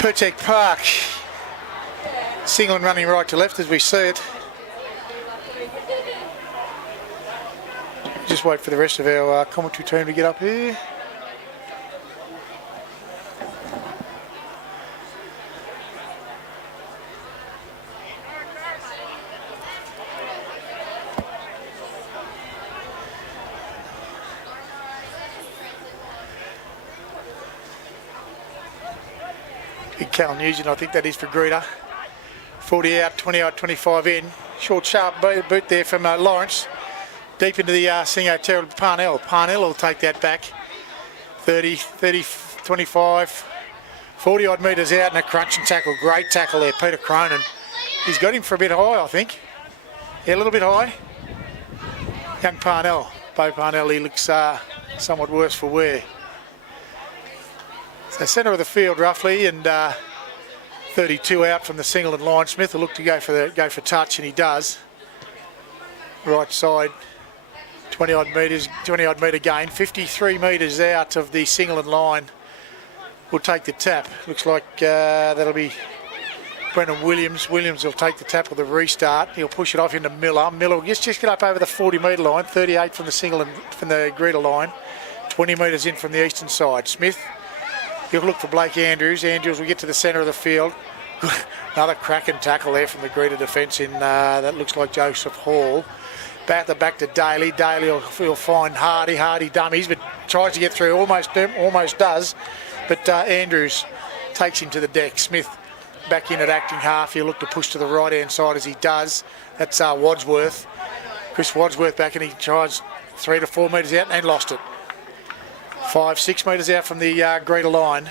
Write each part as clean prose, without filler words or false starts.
Pertek Park. Singleton running right to left as we see it. Just wait for the rest of our commentary team to get up here. Big Cal Nugent, I think that is for Greta. 40 out, 20 out, 25 in. Short, sharp boot there from Lawrence. Deep into the Singo territory. Parnell. Parnell will take that back. 30, 25, 40 odd metres out and a crunching tackle. Great tackle there, Peter Cronin. He's got him for a bit high, I think. Yeah, a little bit high. Young Parnell. Bo Parnell, he looks somewhat worse for wear. So centre of the field roughly, and 32 out from the Singleton line. Smith will look to go for touch, and he does. Right side, 20 odd metre gain. 53 metres out of the Singleton line. Will take the tap. Looks like that'll be Brendan Williams. Williams will take the tap with the restart. He'll push it off into Miller. Miller will just get up over the 40 metre line. 38 from the Greta line. 20 metres in from the eastern side. Smith. He'll look for Blake Andrews. Andrews will get to the centre of the field. Another cracking tackle there from the Greta defence in that looks like Joseph Hall. Back to Daly. Daly will find Hardy. Hardy dummies, but tries to get through. Almost does. But Andrews takes him to the deck. Smith back in at acting half. He'll look to push to the right-hand side as he does. That's Wadsworth. Chris Wadsworth back, and he tries 3 to 4 metres out and lost it. 5-6 metres out from the Greta line.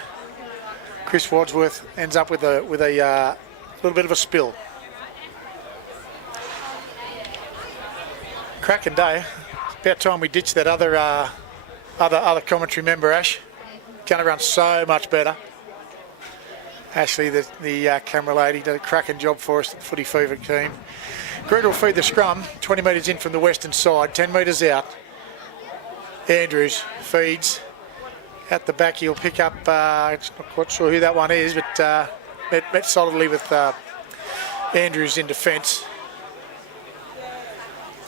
Chris Wadsworth ends up with a little bit of a spill. Cracking day. It's about time we ditched that other commentary member, Ash. Going to run so much better. Ashley, the camera lady, did a cracking job for us, the Footy Fever team. Greta will feed the scrum, 20 metres in from the western side, 10 metres out. Andrews feeds. At the back, he'll pick up, not quite sure who that one is, but met solidly with Andrews in defence.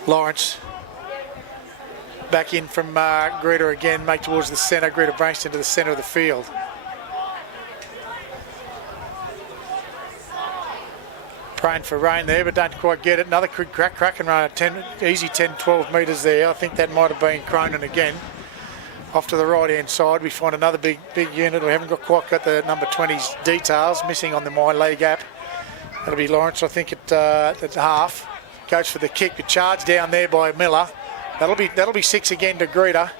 Lawrence back in from Greta again, make towards the centre. Greta Branxton to the centre of the field. Praying for rain there, but don't quite get it. Another quick crack and run, easy 10, 12 metres there. I think that might have been Cronin again. Off to the right-hand side, we find another big unit. We haven't quite got the number 20's details, missing on the My League app. That'll be Lawrence, I think, at half. Goes for the kick, but charged down there by Miller. That'll be 6 again to Greta.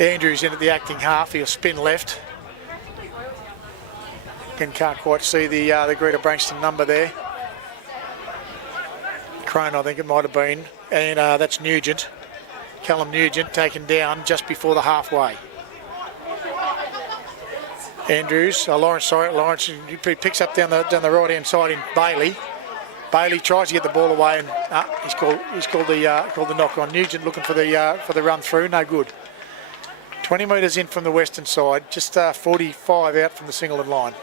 Andrews in at the acting half. He'll spin left. Again, can't quite see the Greta Branxton number there. Crone, I think it might have been, and that's Nugent. Callum Nugent taken down just before the halfway. Andrews, Lawrence he picks up down the right-hand side in Bailey. Bailey tries to get the ball away, and he's called the knock on. Nugent looking for the run through, no good. 20 metres in from the western side, just 45 out from the Singleton line.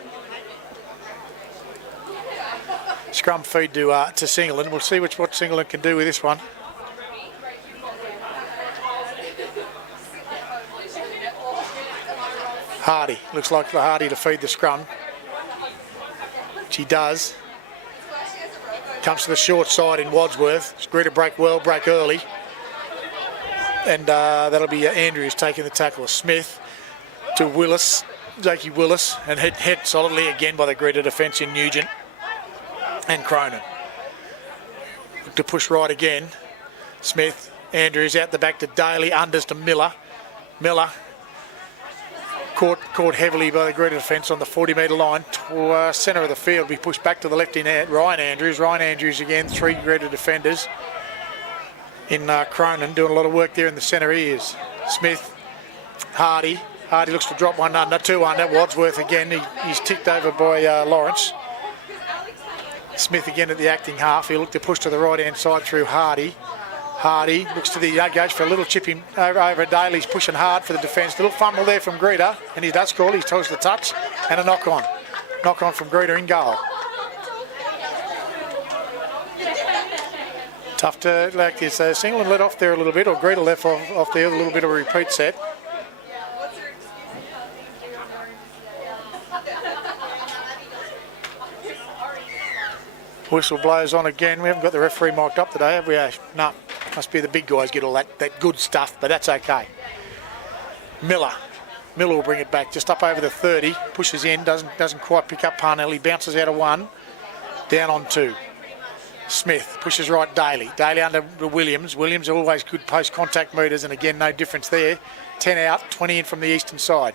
Scrum feed to Singleton. We'll see what Singleton can do with this one. Hardy. Looks like for Hardy to feed the scrum. Which he does. Comes to the short side in Wadsworth. Greta break early. And that'll be Andrews taking the tackle of Smith to Willis, Jakey Willis, and hit solidly again by the Greta defence in Nugent and Cronin. Look to push right again. Smith, Andrews out the back to Daly, unders to Miller. Miller caught heavily by the Greta defence on the 40 metre line to centre of the field. We push back to the left in Ryan Andrews again, 3 Greta defenders in Cronin, doing a lot of work there in the centre. He is. Smith, Hardy looks to drop one under, 2 under. Wadsworth again, he's ticked over by Lawrence. Smith again at the acting half. He'll look to push to the right hand side through Hardy. Hardy looks to the goes for a little chip in over Daly's pushing hard for the defence. Little fumble there from Greta, and he does call. He tells the touch and a knock on. Knock on from Greta in goal. Tough to like this. Singleton let off there a little bit, or Greta left off there, a little bit of a repeat set. Whistle blows on again. We haven't got the referee mic'd up today, have we? No, must be the big guys get all that good stuff, but that's okay. Miller will bring it back just up over the 30, pushes in, doesn't quite pick up Parnell. He bounces out of 1, down on 2. Smith pushes right Daly under Williams. Williams always good post-contact meters, and again no difference there. 10 out, 20 in from the eastern side.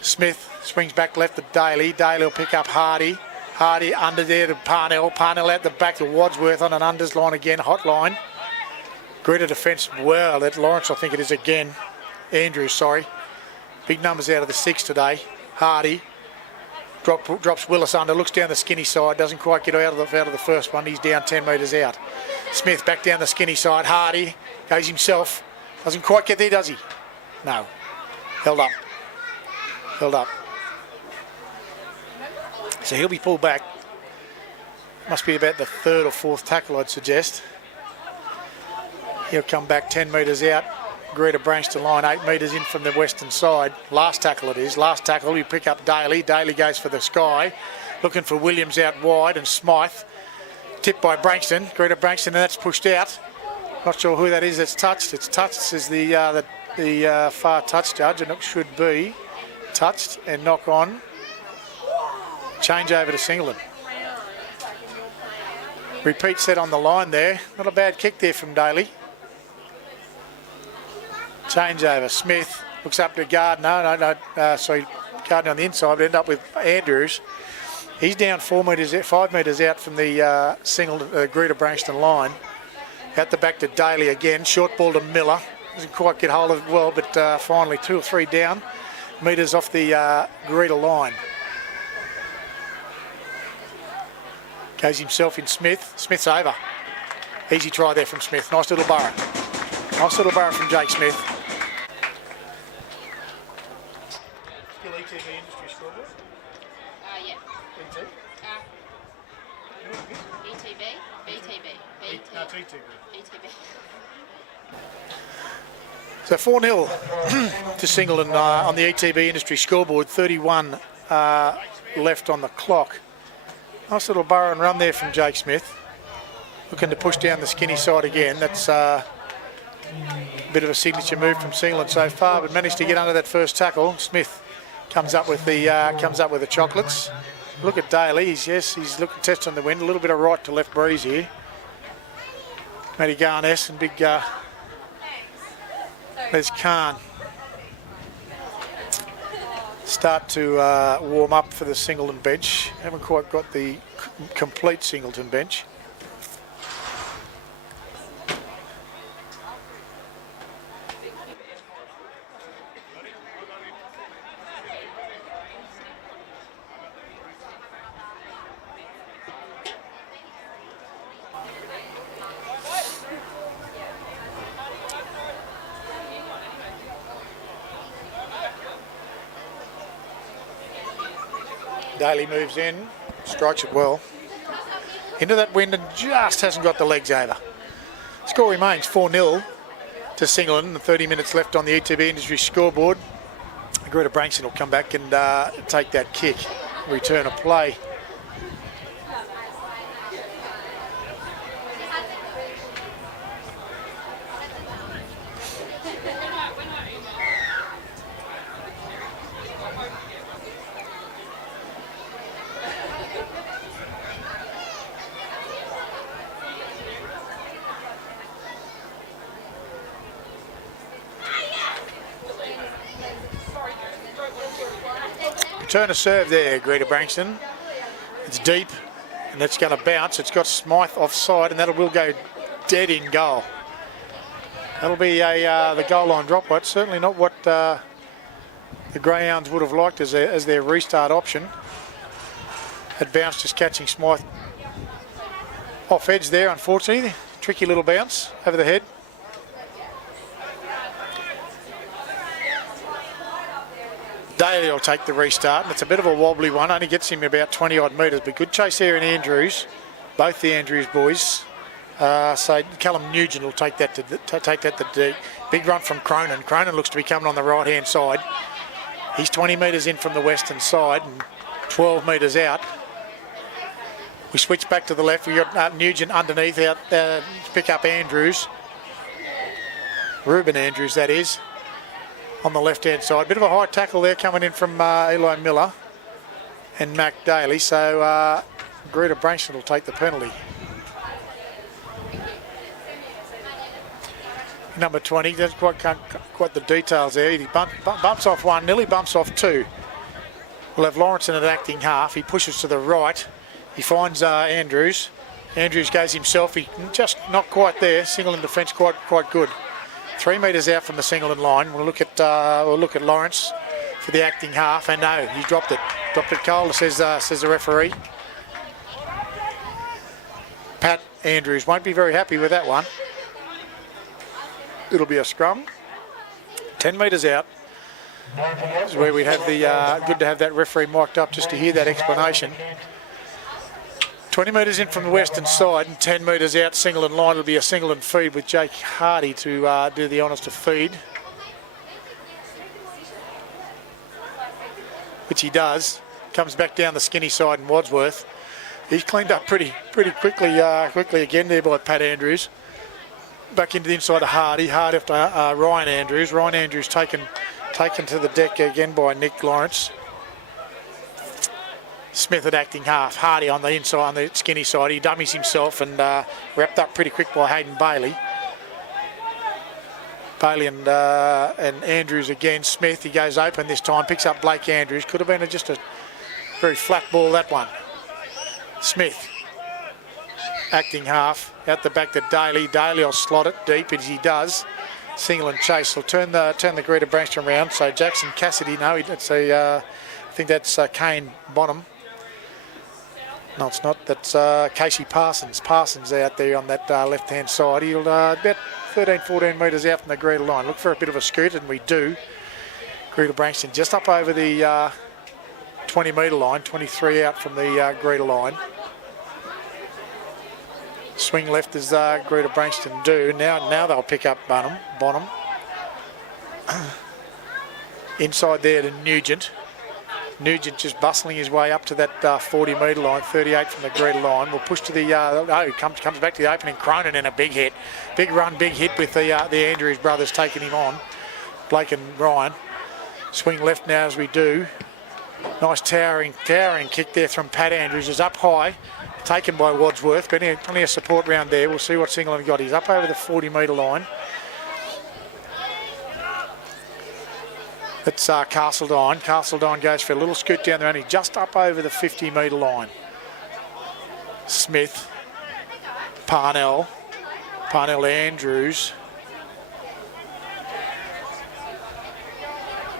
Smith swings back left to Daly. Daly will pick up Hardy under there to Parnell. Parnell out the back to Wadsworth on an unders line again, hot line. Greta defence well. That Lawrence, I think it is again. Andrews, sorry. Big numbers out of the 6 today. Hardy drops Willis under, looks down the skinny side, doesn't quite get out of the first one. He's down 10 metres out. Smith back down the skinny side. Hardy goes himself. Doesn't quite get there, does he? No. Held up. So he'll be pulled back. Must be about the 3rd or 4th tackle, I'd suggest. He'll come back 10 metres out. Greta Branxton line 8 metres in from the western side. Last tackle it is. Last tackle, you pick up Daly. Daly goes for the sky. Looking for Williams out wide, and Smythe tipped by Branxton. Greta Branxton, and that's pushed out. Not sure who that is that's touched. It's touched, says the far touch judge, and it should be touched and knock on. Change over to Singleton. Repeat set on the line there. Not a bad kick there from Daly. Change over. Smith looks up to Gardner. Sorry, Gardner on the inside, but end up with Andrews. He's down 5 metres out from the Greta Branxton line. Out the back to Daly again. Short ball to Miller. Doesn't quite get hold of it well, but finally 2 or 3 down. Metres off the Greta line. Goes himself in Smith. Smith's over. Easy try there from Smith. Nice little burrow. Nice little burrow from Jake Smith. Still ETV industry scoreboard? Yeah. ET? ETV? BTV. No, it's ETV. ETV. So 4-0 to Singleton on the ETB industry scoreboard. 31 left on the clock. Nice little burrow and run there from Jake Smith. Looking to push down the skinny side again. That's a bit of a signature move from Singleton so far, but managed to get under that first tackle. Smith comes up with the chocolates. Look at Daly. He's looking test on the wind. A little bit of right to left breeze here. Matty Garness and big Les Khan start to warm up for the Singleton bench. Haven't quite got the complete Singleton bench. Daly moves in, strikes it well. Into that wind and just hasn't got the legs over. Score remains 4-0 to Singleton. 30 minutes left on the ETB Industry scoreboard. Greta Branxton will come back and take that kick. Return of play. Turn a serve there, Greta Branxton. It's deep, and that's going to bounce. It's got Smythe offside, and that will go dead in goal. That'll be the goal line drop. But certainly not what the Greyhounds would have liked as their restart option. That bounce just catching Smythe off edge there, unfortunately. tricky little bounce over the head. Daly will take the restart, and it's a bit of a wobbly one. Only gets him about 20 odd metres, but good chase there in Andrews. Both the Andrews boys. So Callum Nugent will take that to deep. Big run from Cronin. Cronin looks to be coming on the right hand side. He's 20 metres in from the western side and 12 metres out. We switch back to the left. We got Nugent underneath out to pick up Andrews. Ruben Andrews, that is, on the left-hand side. Bit of a high tackle there coming in from Eli Miller and Mac Daly. So Greta Branxton will take the penalty. Number 20, that's quite the details there. He bumps off one, nearly bumps off two. We'll have Lawrence in an acting half. He pushes to the right. He finds Andrews. Andrews goes himself. He just not quite there. Singleton defence quite good. 3 metres out from the Singleton line. We'll look at Lawrence for the acting half. And no, he dropped it. Dropped it cold, says the referee. Pat Andrews won't be very happy with that one. It'll be a scrum. 10 metres out. This is where we have the good to have that referee mic'd up just to hear that explanation. 20 metres in from the western side and 10 metres out Singleton line. It'll be a Singleton feed with Jake Hardy to do the honours to feed, which he does. Comes back down the skinny side in Wadsworth. He's cleaned up pretty quickly again there by Pat Andrews. Back into the inside of Hardy. Hard after Ryan Andrews. Ryan Andrews taken to the deck again by Nick Lawrence. Smith at acting half. Hardy on the inside, on the skinny side. He dummies himself and wrapped up pretty quick by Hayden Bailey. Bailey and Andrews again. Smith, he goes open this time. Picks up Blake Andrews. Could have been just a very flat ball, that one. Smith. Acting half, out the back to Daly. Daly will slot it deep as he does. Singleton chase will turn the Greta Branxton around. So Jackson Cassidy, no, I think that's Kane Bonham. No, it's not. That's Casey Parsons. Parsons out there on that left-hand side. He'll about 13, 14 metres out from the Greta line. Look for a bit of a scoot, and we do. Greta Branxton just up over the 20-metre line, 23 out from the Greta line. Swing left as Greta Branxton do. Now they'll pick up Bonham. Inside there to Nugent. Nugent just bustling his way up to that 40-metre line, 38 from the Greta line. We'll push to the, comes back to the opening. Cronin in a big hit. Big run, big hit with the Andrews brothers taking him on. Blake and Ryan. Swing left now as we do. Nice towering kick there from Pat Andrews. Is up high. Taken by Wadsworth. Plenty of support round there. We'll see what Singleton got. He's up over the 40-metre line. It's Castledine. Castledine goes for a little scoot down there, only just up over the 50-metre line. Smith. Parnell Andrews.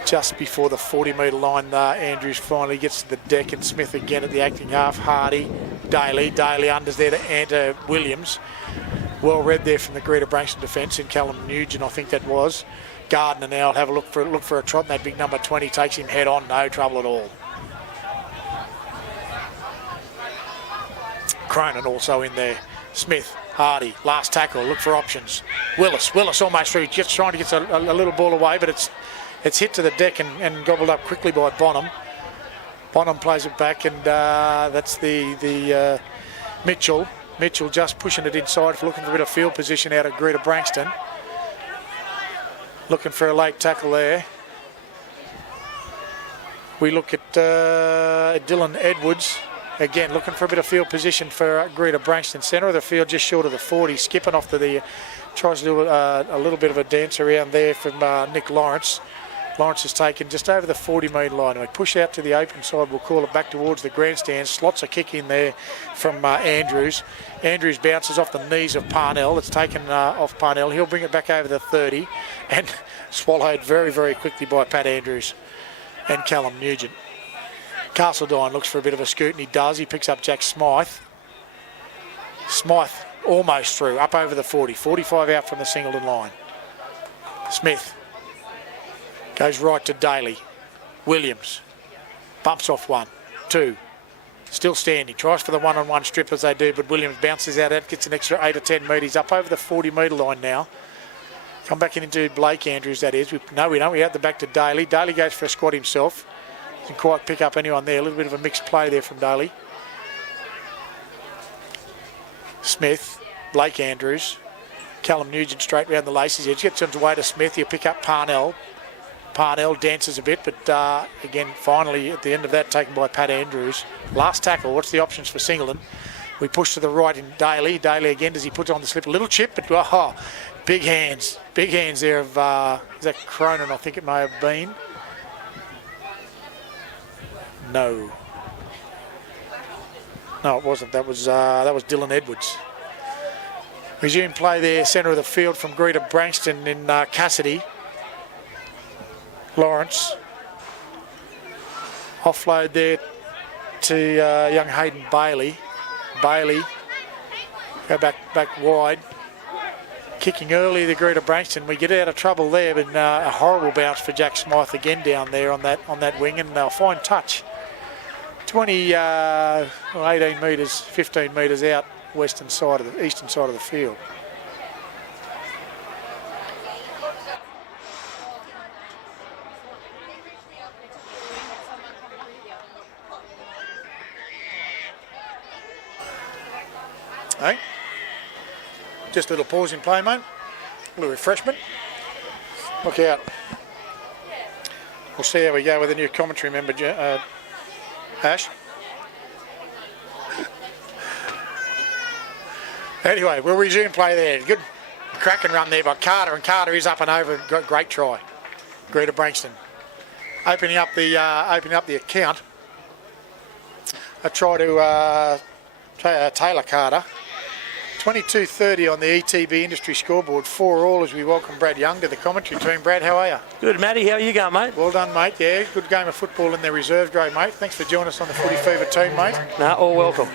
Just before the 40-metre line, Andrews finally gets to the deck, and Smith again at the acting half. Hardy, Daly unders there to enter Williams. Well read there from the Greta Branxton defence, and Callum Nugent, I think that was. Gardner now will have a look for a trot, and that big number 20 takes him head on, no trouble at all. Cronin also in there. Smith, Hardy, last tackle, look for options. Willis almost through, just trying to get a little ball away, but it's hit to the deck and gobbled up quickly by Bonham. Bonham plays it back, and that's the Mitchell. Mitchell just pushing it inside, looking for a bit of field position out of Greta Branxton. Looking for a late tackle there. We look at Dylan Edwards. Again, looking for a bit of field position for Greta Branxton. Centre of the field, just short of the 40. Skipping off to the... Tries to do a little bit of a dance around there from Nick Lawrence. Lawrence has taken just over the 40-metre line. We push out to the open side. We'll call it back towards the grandstand. Slots a kick in there from Andrews. Andrews bounces off the knees of Parnell. It's taken off Parnell. He'll bring it back over the 30 and swallowed very, very quickly by Pat Andrews and Callum Nugent. Castledine looks for a bit of a scoot, and he does. He picks up Jack Smythe. Smythe almost through, up over the 40. 45 out from the Singleton line. Smith goes right to Daly. Williams bumps off 1, 2. Still standing. Tries for the one-on-one strip as they do, but Williams bounces out. That gets an extra 8 or 10 metres. Up over the 40-metre line now. Come back into Blake Andrews, that is. We don't. We out the back to Daly. Daly goes for a squat himself. Didn't quite pick up anyone there. A little bit of a mixed play there from Daly. Smith, Blake Andrews, Callum Nugent straight round the laces edge. Gets on his way to Smith. He'll pick up Parnell. Parnell dances a bit, but again, finally at the end of that, taken by Pat Andrews. Last tackle. What's the options for Singleton? We push to the right in Daly. Daly again, does he put on the slip? A little chip, but big hands. Big hands there of, is that Cronin, I think it may have been. No, it wasn't. That was Dylan Edwards. Resume play there, centre of the field from Greta Branxton in Cassidy. Lawrence. Offload there to young Hayden Bailey. Bailey go back wide. Kicking early to Greta Branxton. We get out of trouble there, but a horrible bounce for Jack Smythe again down there on that wing, and they'll find touch. 18 metres, 15 metres out eastern side of the field. Hey, just a little pause in play, mate. A little refreshment. Look out. We'll see how we go with the new commentary member, Ash. Anyway, we'll resume play there. Good cracking run there by Carter, and Carter is up and over. Great try. Greta Branxton opening up the account. A try to Taylor Carter. 22:30 on the ETB industry scoreboard. 4-4 as we welcome Brad Young to the commentary team. Brad, how are you? Good, Matty. How are you going, mate? Well done, mate. Yeah, good game of football in their reserve grade, mate. Thanks for joining us on the Footy Fever team, mate. No, all welcome.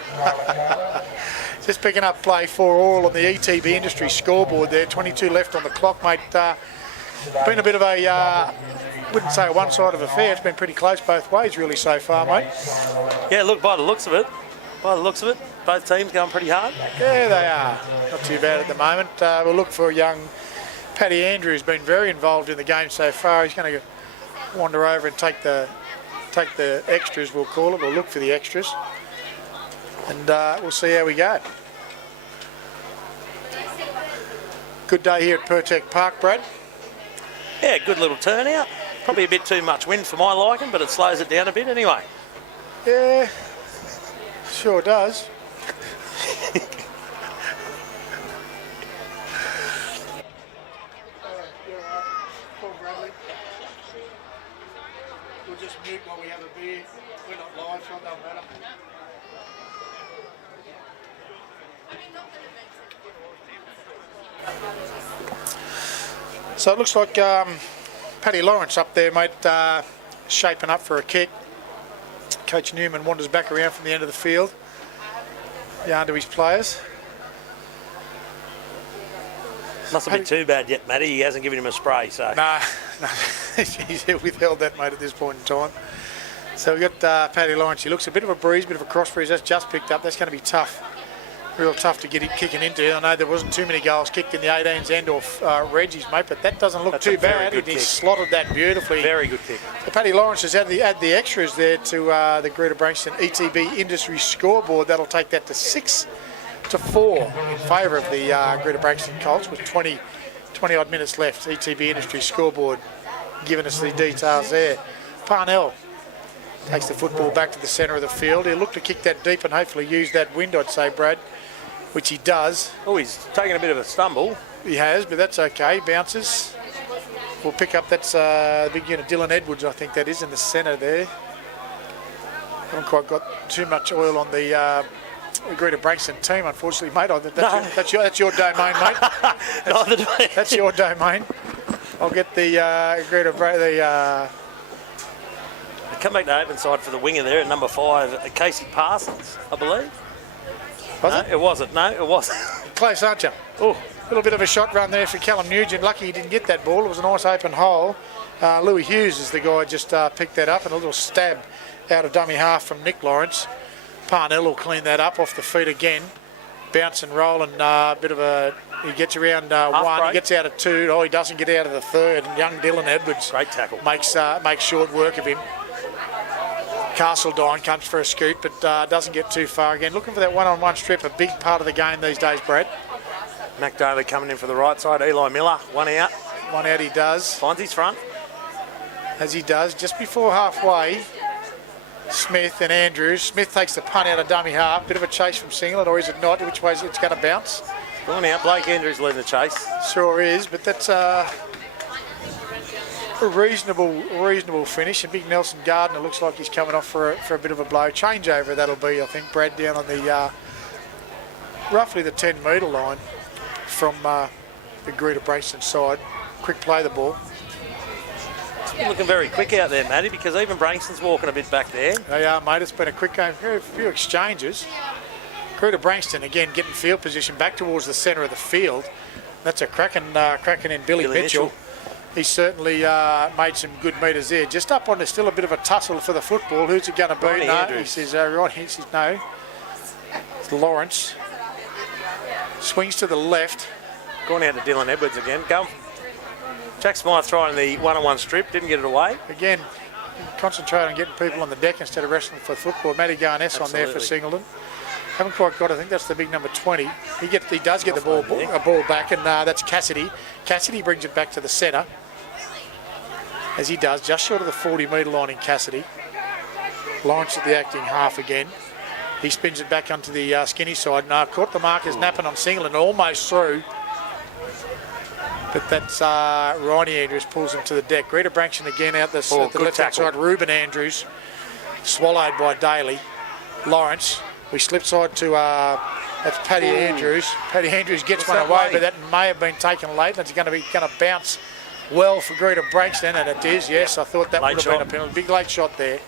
Just picking up play 4-4 on the ETB industry scoreboard there. 22 left on the clock, mate. Been a bit of a, wouldn't say a one-sided affair. It's been pretty close both ways, really, so far, mate. Yeah, look, by the looks of it, both teams going pretty hard. Yeah, they are. Not too bad at the moment. We'll look for young Paddy Andrew, who's been very involved in the game so far. He's going to wander over and take the extras, we'll call it. We'll look for the extras. And we'll see how we go. Good day here at Pertec Park, Brad. Yeah, good little turnout. Probably a bit too much wind for my liking, but it slows it down a bit anyway. Yeah, sure does. We'll just mute while we have a beer. We're not live, so it doesn't matter. So it looks like Paddy Lawrence up there, mate, shaping up for a kick. Coach Newman wanders back around from the end of the field. Yarn to his players. Mustn't be too bad yet, Matty. He hasn't given him a spray, so. No, he's withheld that, mate, at this point in time. So we've got Paddy Lawrence. He looks a bit of a breeze, bit of a cross breeze. That's just picked up. That's going to be tough. Real tough to get it kicking into. I know there wasn't too many goals kicked in the 18s end off Reggie's, mate, but that doesn't look too bad. He slotted that beautifully. Very good kick. So Paddy Lawrence has added the extras there to the Greta Branxton ETB industry scoreboard. That'll take that to 6-4 in favour of the Greta Branxton Colts with 20 odd minutes left. ETB industry scoreboard giving us the details there. Parnell takes the football back to the centre of the field. He'll look to kick that deep and hopefully use that wind, I'd say, Brad, which he does. Oh, he's taking a bit of a stumble. He has, but that's okay. Bounces. We'll pick up, that's the big unit, Dylan Edwards, I think that is, in the centre there. Haven't quite got too much oil on the Greta Branxton team, unfortunately, mate. That's your domain, mate. That's your domain. I'll get the Greta Come back to open side for the winger there at number 5, Casey Parsons, I believe. Was No, it? it wasn't. No, it wasn't. Close, aren't you? Oh, A little bit of a shot run there for Callum Nugent. Lucky he didn't get that ball. It was a nice open hole. Louis Hughes is the guy just picked that up, and a little stab out of dummy half from Nick Lawrence. Parnell will clean that up off the feet again. Bounce and roll, and bit of a... He gets around one, break. he gets out of two. Oh, he doesn't get out of the third. And young Dylan Edwards great tackle. makes short work of him. Castledine comes for a scoot, but doesn't get too far again. Looking for that one-on-one strip, a big part of the game these days, Brad. Mac Daly coming in for the right side. Eli Miller, one out. One out he does. Finds his front. As he does, just before halfway, Smith and Andrews. Smith takes the punt out of dummy half. Bit of a chase from Singleton, or is it not? Which way is it's going to bounce? Going out. Blake Andrews leading the chase. Sure is, but that's a reasonable finish. And big Nelson Gardner looks like he's coming off for a bit of a blow. Changeover that'll be, I think, Brad, down on the roughly the 10-metre line from the Greta Branxton side. Quick play the ball. It's been looking very quick out there, Matty, because even Branxton's walking a bit back there. They are, mate. It's been a quick game. A few exchanges. Greta Branxton again getting field position back towards the centre of the field. That's a cracking in Billy Mitchell. He certainly made some good metres there. Just up on, there's still a bit of a tussle for the football. Who's it going to be? Ronnie No, Andrews. he says, right, he says no. It's Lawrence. Swings to the left. Going out to Dylan Edwards again. Jack Smythe trying the one-on-one strip, didn't get it away. Again, concentrate on getting people on the deck instead of wrestling for football. Matty Garness on there for Singleton. Haven't quite got, I think that's the big number 20. He does get the ball back, and that's Cassidy. Cassidy brings it back to the centre, as he does, just short of the 40-metre line in Cassidy. Lawrence at the acting half again. He spins it back onto the skinny side. And caught the markers napping on Singleton, almost through. But that's Ronnie Andrews pulls him to the deck. Greta Branxton again out the left-hand side. Ruben Andrews swallowed by Daly. Lawrence, we slip side to that's Paddy Andrews. Paddy Andrews gets one away, but that may have been taken late, and it's going to bounce well for Greta Branxton, and it is. Yes, I thought that would have been a penalty. Big late shot there.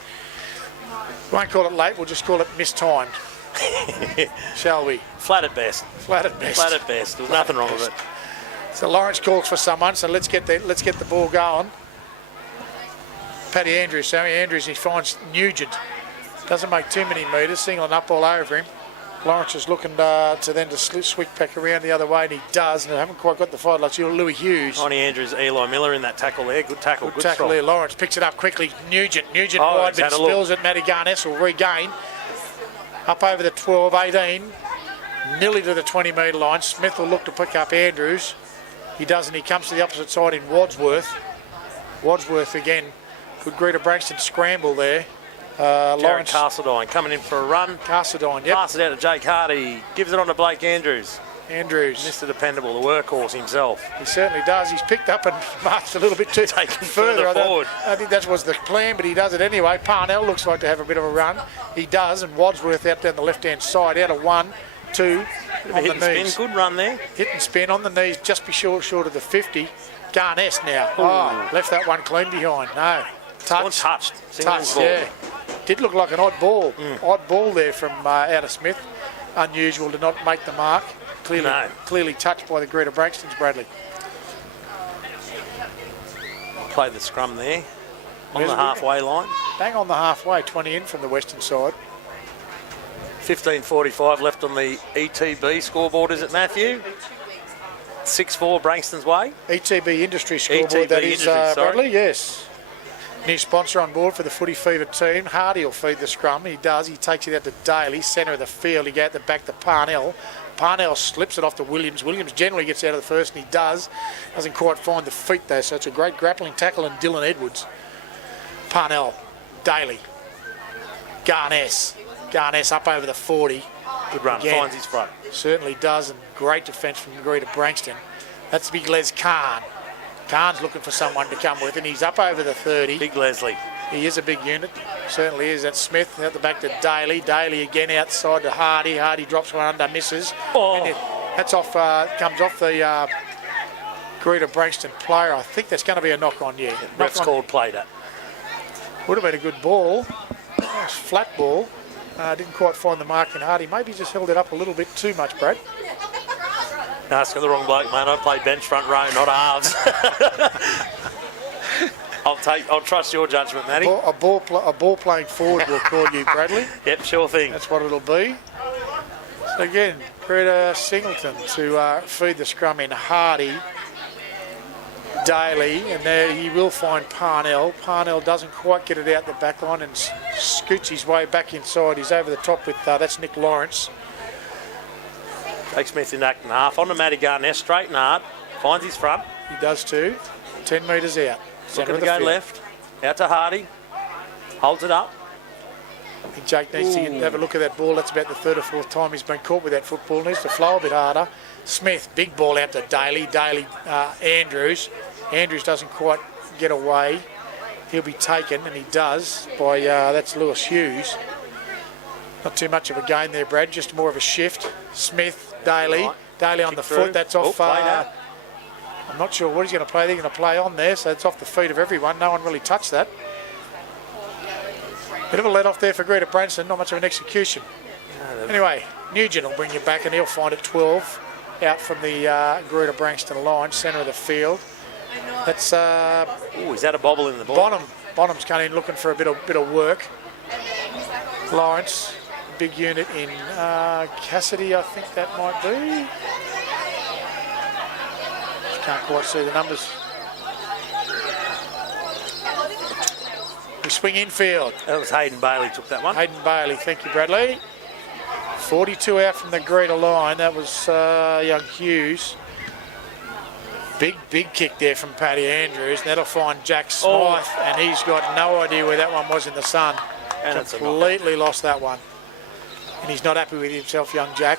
Won't call it late. We'll just call it mistimed. Shall we? Flat at best. Flat at best. Flat at best. There's nothing wrong with it. So Lawrence calls for someone, so let's get the ball going. Paddy Andrews, Sammy Andrews, he finds Nugent. Doesn't make too many metres, Singleton up all over him. Lawrence is looking to switch back around the other way, and he does, and I haven't quite got the fight like Louis Hughes. Ronnie Andrews, Eli Miller in that tackle there. Good tackle. Good tackle there. Lawrence picks it up quickly. Nugent wide, but spills it. Matty Garness will regain. Up over the 12, 18. Nearly to the 20-metre line. Smith will look to pick up Andrews. He doesn't. He comes to the opposite side in Wadsworth. Wadsworth again. Good Greta Branxton scramble there. Lawrence Castledine coming in for a run. Castledine, yep. Pass it out to Jake Hardy. Gives it on to Blake Andrews. Andrews. Mr. Dependable, the workhorse himself. He certainly does. He's picked up and marched a little bit too taken further forward. I think that was the plan, but he does it anyway. Parnell looks like to have a bit of a run. He does, and Wadsworth out down the left-hand side, out of 1, 2, on the knees. Spin, good run there. Hit and spin on the knees, just be short of the 50. Garness now. Ooh. Oh, left that one clean behind. No. Touched. Touched, yeah. Did look like an odd ball. Odd ball there from out of Smith. Unusual to not make the mark. Clearly touched by the Greta Branxtons, Bradley. Played the scrum there on the halfway line. Bang on the halfway, 20 in from the western side. 15:45 left on the ETB scoreboard, is it, Matthew? 6-4 Branxton's way. ETB Industry scoreboard, ETB that is, Industry, Bradley, yes. New sponsor on board for the Footy Fever team. Hardy will feed the scrum. He does. He takes it out to Daly, centre of the field. He goes back to Parnell. Parnell slips it off to Williams. Williams generally gets out of the first, and he does. Doesn't quite find the feet there, so it's a great grappling tackle, and Dylan Edwards. Parnell, Daly, Garness up over the 40. Good run, again, finds his front. Certainly does, and great defence from Greta Branxton. That's big Les Khan. Khan's looking for someone to come with, and he's up over the 30. Big Leslie. He is a big unit, certainly is. That's Smith out the back to Daly. Daly again outside to Hardy. Hardy drops one under, misses. Oh. And that's off. Comes off the Greta Branxton player. I think that's going to be a knock on. Yeah, Ref's called played it. Would have been a good ball. Nice flat ball. Didn't quite find the mark in Hardy. Maybe just held it up a little bit too much, Brad. No, it's got the wrong bloke, mate. I play bench front row, not halves. I'll trust your judgment, Matty. A ball playing forward will call you, Bradley. Yep, sure thing. That's what it'll be. So again, Greta Singleton to feed the scrum in Hardy, Daly, and there he will find Parnell. Parnell doesn't quite get it out the back line and scoots his way back inside. He's over the top with, that's Nick Lawrence. Takes Smith in act and half. On to Matty Garnett, straight and hard. Finds his front. He does too. 10 metres out. Looking to go left. Out to Hardy. Holds it up. I think Jake needs to have a look at that ball. That's about the third or fourth time he's been caught with that football. Needs to flow a bit harder. Smith, big ball out to Daly. Daly, Andrews. Andrews doesn't quite get away. He'll be taken, and he does, by, that's Lewis Hughes. Not too much of a gain there, Brad. Just more of a shift. Smith, Daly. Right. Daly on the foot. That's off. I'm not sure what he's going to play. They're going to play on there, so it's off the feet of everyone. No one really touched that. Bit of a let off there for Greta Branxton. Not much of an execution. Anyway, Nugent will bring you back, and he'll find it 12 out from the Greta Branxton line, centre of the field. That's is that a bobble in the ball? Bonham's coming in looking for a bit of work. Lawrence, big unit in Cassidy, I think that might be. Can't quite see the numbers. We swing infield. That was Hayden Bailey took that one. Hayden Bailey, thank you, Bradley. 42 out from the Greta line. That was young Hughes. Big kick there from Paddy Andrews. That'll find Jack Smythe, and he's got no idea where that one was in the sun. And completely lost that one. And he's not happy with himself, young Jack.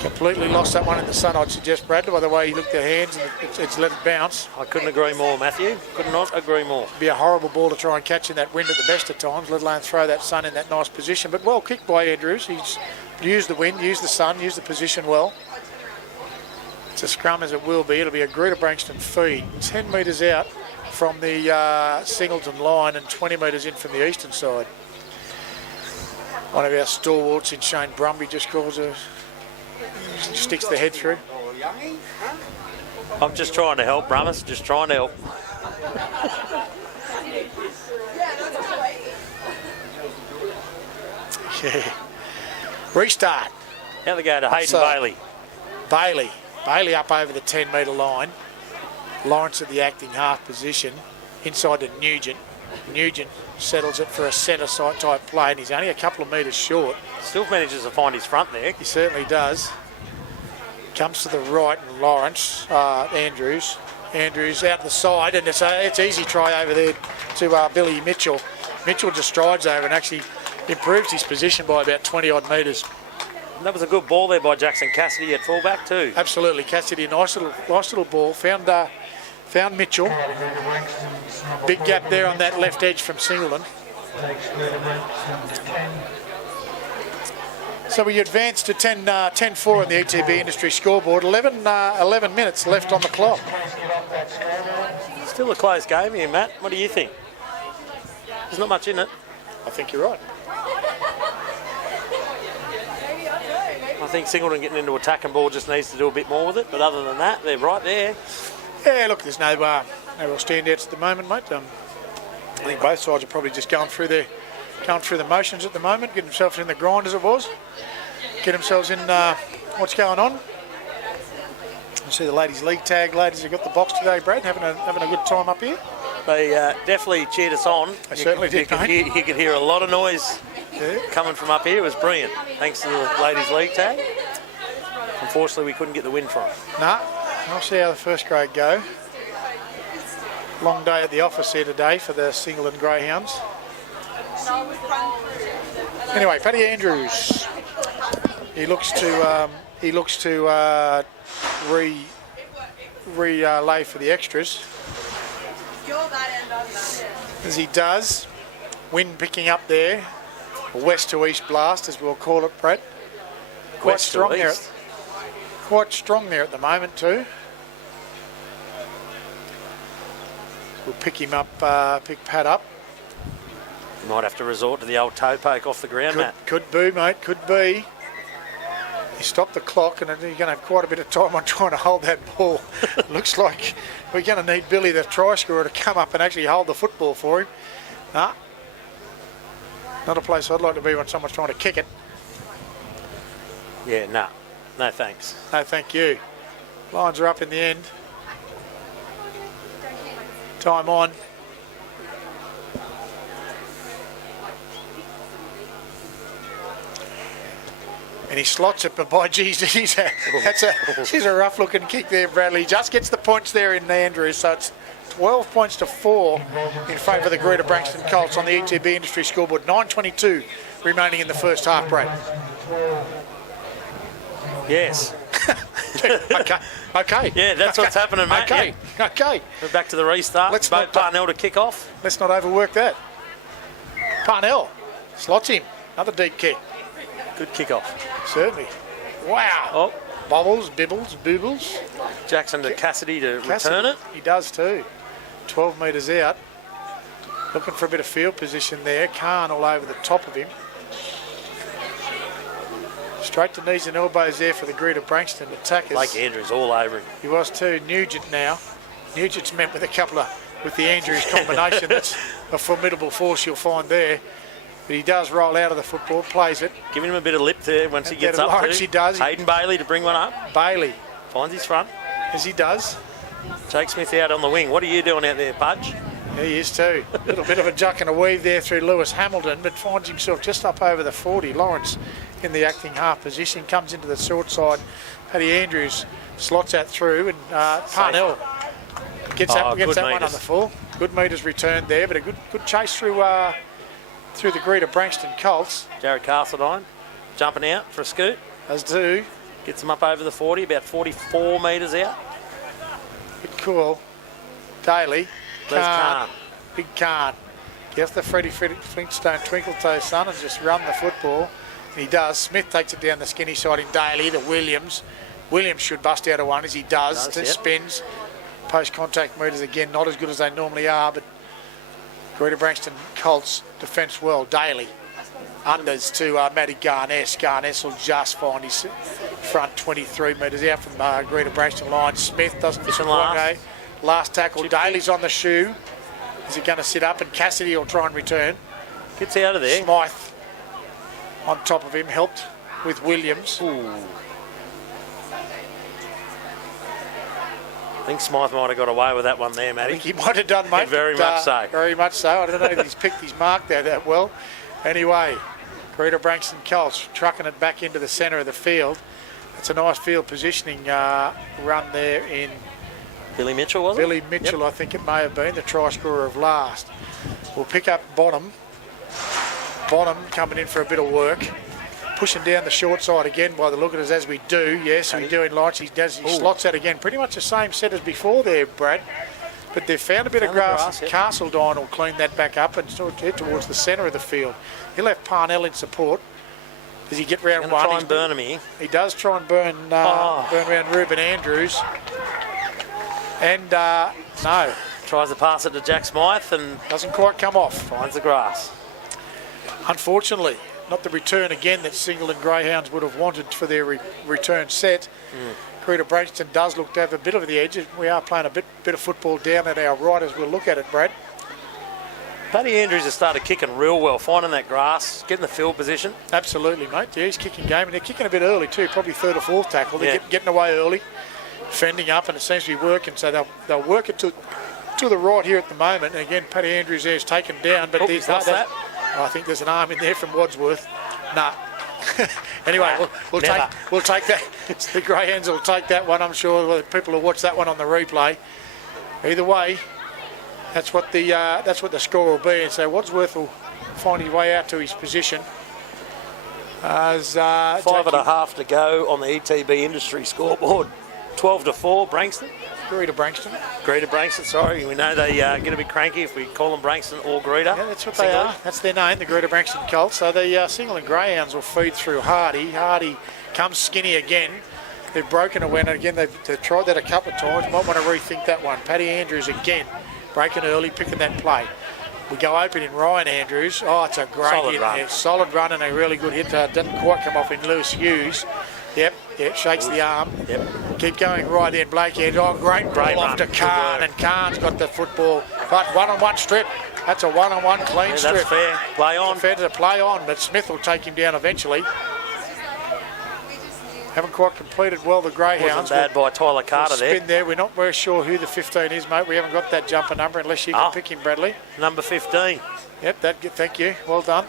Completely lost that one in the sun, I'd suggest, Brad, by the way he looked at hands and it's let it bounce. I couldn't agree more, Matthew. Could not agree more. It'd be a horrible ball to try and catch in that wind at the best of times, let alone throw that sun in that nice position. But well kicked by Andrews. He's used the wind, used the sun, used the position well. It's a scrum as it will be. It'll be a Greta Branxton feed. 10 metres out from the Singleton line and 20 metres in from the eastern side. One of our stalwarts in Shane Brumby just sticks the head through. I'm just trying to help, Brummus. Just trying to help. Yeah. Restart. Now they go to Hayden Bailey. Bailey up over the 10 metre line. Lawrence at the acting half position. Inside to Nugent. Nugent settles it for a centre side type play, and he's only a couple of metres short. Still manages to find his front there. He certainly does. Comes to the right, and Lawrence, Andrews out the side, and it's easy try over there to Billy Mitchell. Mitchell just strides over and actually improves his position by about 20 odd metres. And that was a good ball there by Jackson Cassidy at fullback too. Absolutely, Cassidy, nice little ball. Found Mitchell. Big gap there on that left edge from Singleton. So we advance to 10-4 on the ETB industry scoreboard. 11 minutes left on the clock. Still a close game here, Matt. What do you think? There's not much in it. I think you're right. I think Singleton getting into attack and ball just needs to do a bit more with it. But other than that, they're right there. Yeah, look, there's no real standouts at the moment, mate. I think both sides are probably just going through the motions at the moment, getting themselves in the grind as it was, get themselves in what's going on. I see the ladies' league tag ladies have got the box today, Brad, having a good time up here. They definitely cheered us on. They certainly did. You could hear a lot of noise coming from up here. It was brilliant, thanks to the ladies' league tag. Unfortunately, we couldn't get the win from it. Nah, I'll see how the first grade go. Long day at the office here today for the Singleton Greyhounds. Anyway, Paddy Andrews. He looks to relay for the extras. As he does, wind picking up there, west to east blast as we'll call it, Brad. Quite strong there at the moment too. We'll pick him up, pick Pat up. You might have to resort to the old toe poke off the ground, Matt. Could be, mate, could be. You stop the clock and you're going to have quite a bit of time on trying to hold that ball. Looks like we're going to need Billy, the try scorer, to come up and actually hold the football for him. Nah. Not a place I'd like to be when someone's trying to kick it. Yeah, no. No thanks. No, thank you. Lines are up in the end. Time on. And he slots it, but by geez, she's a rough looking kick there, Bradley. He just gets the points there in Andrews, so it's 12 points to 4 in favour of the Greta Branxton Colts on the ETB Industry scoreboard. 9:22 remaining in the first half break. Yes. Okay. Yeah, that's what's happening, mate. Okay. Yeah. Okay. We're back to the restart. Let's Both not- Parnell to kick off. Let's not overwork that. Parnell slots him. Another deep kick. Good kick off. Certainly. Wow. Oh, Bobbles, bibbles, boobles. Jackson to Cassidy to return it. He does too. 12 metres out. Looking for a bit of field position there. Khan all over the top of him. Straight to knees and elbows there for the Greta Branxton attackers. Blake Andrews all over him. He was too. Nugent now. Nugent's met with with the Andrews combination. That's a formidable force you'll find there. But he does roll out of the football, plays it. Giving him a bit of lip there once he gets up Lawrence, to. he does. Hayden Bailey to bring one up. Bailey, Finds his front. as he does. Jake Smith out on the wing. What are you doing out there, Pudge? He is too. A little bit of a duck and a weave there through Lewis Hamilton, but finds himself just up over the 40. Lawrence in the acting half position, comes into the short side. Paddy Andrews slots out through, and Parnell gets that one good on meters. the full. Good metres returned there, but a good chase through the Greta Branxton Colts. Jared Castledine jumping out for a scoot. As do. Gets him up over the 40, about 44 metres out. Good call. Daly. There's Khan. Big Khan. Gets the Freddie Flintstone twinkle toe son and just run the football. And he does. Smith takes it down the skinny side in Daly to Williams. Williams should bust out of one as he does. Yep. Spins. Post-contact meters again, not as good as they normally are, but Greta Branxton Colts defence well. Daly. Unders to Matty Garness. Garness will just find his front 23 metres out from Greta Branxton line. Smith doesn't Fishing quite last. go. Last tackle. Daly's on the shoe. Is he going to sit up? And Cassidy will try and return. Gets out of there. Smythe on top of him, helped with Williams. Ooh. I think Smythe might have got away with that one there, I Matty. think he might have done, mate. Very but, much so. Very much so. I don't know if he's picked his mark there that well. Anyway, Greta Branxton Colts trucking it back into the centre of the field. It's a nice field positioning run there in Billy Mitchell, was it? Billy Mitchell, Yep. I think it may have been, the try scorer of last. We'll pick up Bonham. Bonham coming in for a bit of work. Pushing down the short side again by the look of it, as we do. Yes, we do in lights. He slots out again. Pretty much the same set as before there, Brad. But they've found a bit of Found the grass. grass, yep. Castledine will clean that back up and sort of head towards the centre of the field. He'll have Parnell in support. Does he get round Going one? to try and burn him here. He does try and burn around Ruben Andrews. And no, Tries to pass it to Jack Smythe and doesn't quite come off. finds the grass. Unfortunately, not the return again that Singleton Greyhounds would have wanted for their return set. Greta Branxton does look to have a bit of the edge. We are playing a bit of football down at our right as we'll look at it, Brad. Paddy Andrews has started kicking real well, finding that grass, getting the field position. Absolutely, mate. Yeah, he's kicking game, and they're kicking a bit early too, probably third or fourth tackle. They're Yeah. getting away early, fending up, and it seems to be working. So they'll work it to the right here at the moment. And again, Paddy Andrews there is taken down, but He's lost that. I think there's an arm in there from Wadsworth. Nah. Anyway, we'll Never. take that. The Greyhounds will take that one. I'm sure the people will watch that one on the replay. Either way, that's what the score will be. And so Wadsworth will find his way out to his position. As 5.5 to go on the ETB Industry scoreboard. 12-4, Branxton. Greta Branxton. Greta Branxton, sorry. We know they get a bit cranky if we call them Branxton or Greta. Yeah, that's what they are. That's their name, the Greta Branxton Colts. So the Singleton Greyhounds will feed through Hardy. Hardy comes skinny again. They've broken away, and again they've tried that a couple of times. Might want to rethink that one. Paddy Andrews again breaking early, picking that play. We go open in Ryan Andrews. Oh, it's a great Solid hit run. there. Solid run and a really good hit. Doesn't quite come off in Lewis Hughes. Yep, shakes the arm. Yep. Keep going right in, Blake. Oh, great ball off to Good Khan, work. and Khan's got the football. But one-on-one strip. That's a one-on-one clean Yeah, strip. that's fair. Play on. Fair to play on, but Smith will take him down eventually. Haven't quite completed well the Greyhounds. Wasn't bad by Tyler Carter Spin there. there. We're not very sure who the 15 is, mate. We haven't got that jumper number unless you can pick him, Bradley. Number 15. Yep, thank you. Well done.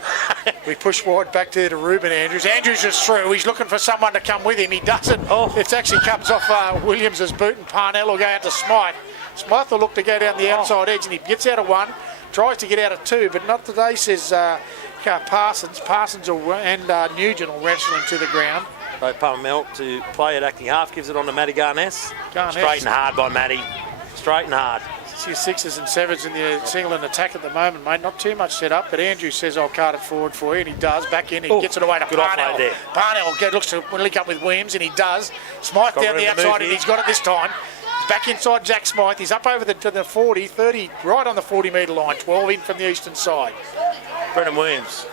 We push wide back there to Ruben Andrews. Andrews is through. He's looking for someone to come with him. He doesn't. Oh. It actually comes off Williams' boot, and Parnell will go out to Smythe. Smythe will look to go down the outside edge, and he gets out of one, tries to get out of two, but not today, says Parsons. Parsons and Nugent will wrestle him to the ground. So Parnell to play at acting half, gives it on to Matty Garness. Straight and hard by Matty. Straight and hard. It's your 6s and 7s in the Singleton attack at the moment, mate. Not too much set up, but Andrews says, I'll cart it forward for you, and he does. Back in, he gets it away to good Parnell. offload there. Parnell looks to link up with Williams, and he does. Smythe down the outside, and he's got it this time. He's back inside Jack Smythe. He's up over the 40, 30, right on the 40-metre line. 12 in from the eastern side. Brendan Williams,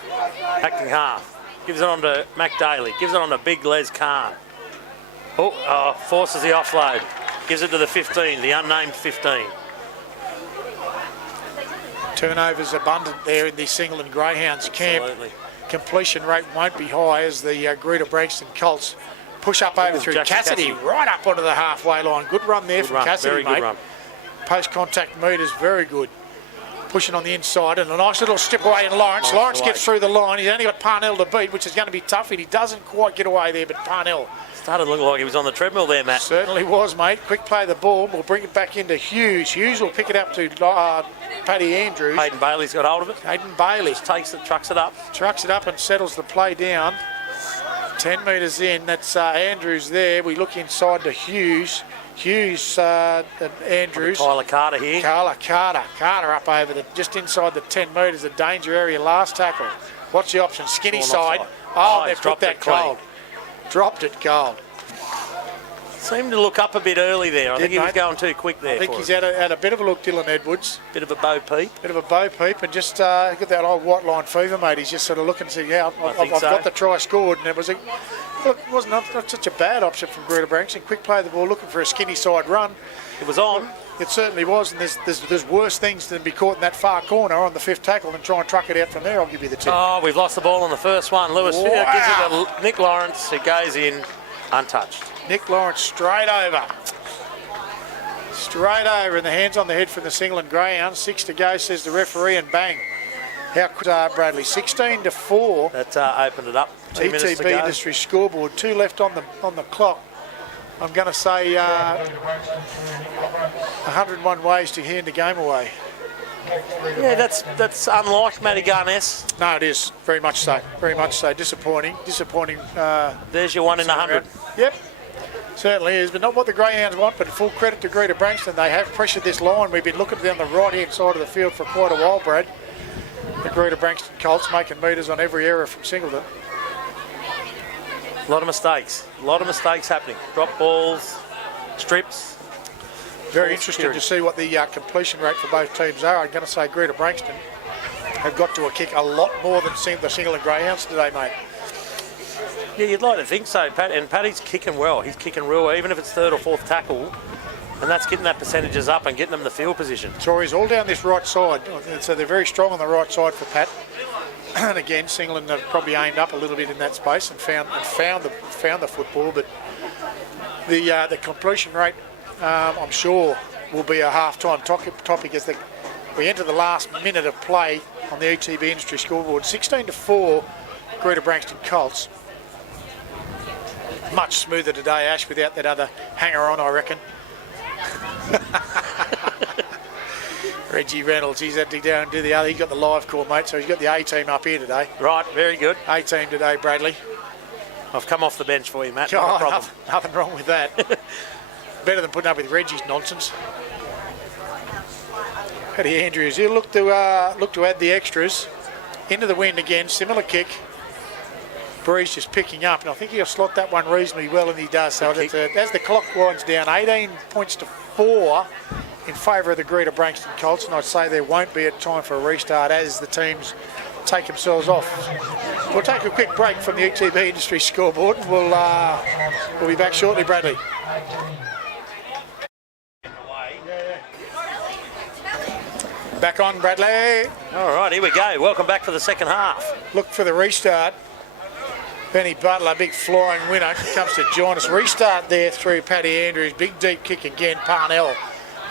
acting half. Gives it on to Mac Daly. Gives it on to Big Les Khan. Forces the offload. Gives it to the 15, the unnamed 15. Turnovers abundant there in the Singleton Greyhounds camp. Absolutely. Completion rate won't be high as the Greta Branxton Colts push up over through Cassidy, right up onto the halfway line. Good run there from Cassidy, very mate. good run. Post-contact meters, very good. Pushing on the inside, and a nice little strip away in Lawrence. Nice Lawrence away. gets through the line. He's only got Parnell to beat, which is going to be tough, and he doesn't quite get away there, but Parnell Started looking like he was on the treadmill there, Matt. certainly was, mate. Quick play of the ball. We'll bring it back into Hughes. Hughes will pick it up to Paddy Andrews. Hayden Bailey's got hold of it. Hayden Bailey Takes it, trucks it up. trucks it up and settles the play down. 10 metres in, that's Andrews there. We look inside to Hughes. Hughes and Andrews. Tyler Carter here. Carter up over just inside the 10 metres, the danger area, last tackle. What's the option? Skinny Scored side. offside. They've He's dropped that clean. cold. Dropped it cold. Seemed to look up a bit early there. I think he was mate. going too quick there. I think for he's it. had a bit of a look, Dylan Edwards. Bit of a bow peep. Bit of a bow peep, and just got that old white line fever, mate. He's just sort of looking to see, I've so. got the try scored, and it wasn't not such a bad option from Greta Branxton. Quick play of the ball, looking for a skinny side run. It was on. It certainly was, and there's worse things than be caught in that far corner on the fifth tackle and try and truck it out from there. I'll give you the tip. Oh, we've lost the ball on the first one. Lewis Wow. gives it to Nick Lawrence, who goes in untouched. Nick Lawrence straight over. Straight over, and the hands on the head from the Singleton Greyhounds. 6 to go, says the referee, and bang. How could Bradley? 16-4. That opened it up. 2 minutes to ETB go. Industry scoreboard. 2 left on the clock. I'm going to say 101 ways to hand the game away. Yeah, that's unlike Matty Garness. No, it is very much so. Very much so. Disappointing. There's your 1 in 100. Yep. Certainly is, but not what the Greyhounds want, but full credit to Greta Branxton. They have pressured this line. We've been looking down the right-hand side of the field for quite a while, Brad. The Greta Branxton Colts making metres on every error from Singleton. A lot of mistakes. A lot of mistakes happening. Drop balls, strips. Very interesting to see what the completion rate for both teams are. I'm going to say Greta Branxton have got to a kick a lot more than the Singleton Greyhounds today, mate. Yeah, you'd like to think so, Pat. And Paddy's kicking well. He's kicking real well, even if it's third or fourth tackle. And that's getting that percentages up and getting them the field position. Tories all down this right side, so they're very strong on the right side for Pat. And again, Singleton have probably aimed up a little bit in that space and found the football, but the completion rate, I'm sure, will be a half-time topic as we enter the last minute of play on the ETB Industry scoreboard. 16-4, Greta Branxton Colts. Much smoother today, Ash, without that other hanger-on, I reckon. Reggie Reynolds, he's had to go and do the other. He's got the live call, mate, so he's got the A-team up here today. Right, very good. A-team today, Bradley. I've come off the bench for you, Matt. Oh, Not a problem. nothing wrong with that. Better than putting up with Reggie's nonsense. Paddy Andrews, he'll look to add the extras. Into the wind again, similar kick. Breeze just picking up, and I think he'll slot that one reasonably well, and he does. So as the clock winds down, 18 points to 4 in favour of the Greta Branxton Colts, and I'd say there won't be a time for a restart as the teams take themselves off. We'll take a quick break from the ETB Industry scoreboard. We'll be back shortly, Bradley. Back on, Bradley. All right, here we go. Welcome back for the second half. Look for the restart. Benny Butler, big flying winner, comes to join us. Restart there through Paddy Andrews. Big deep kick again. Parnell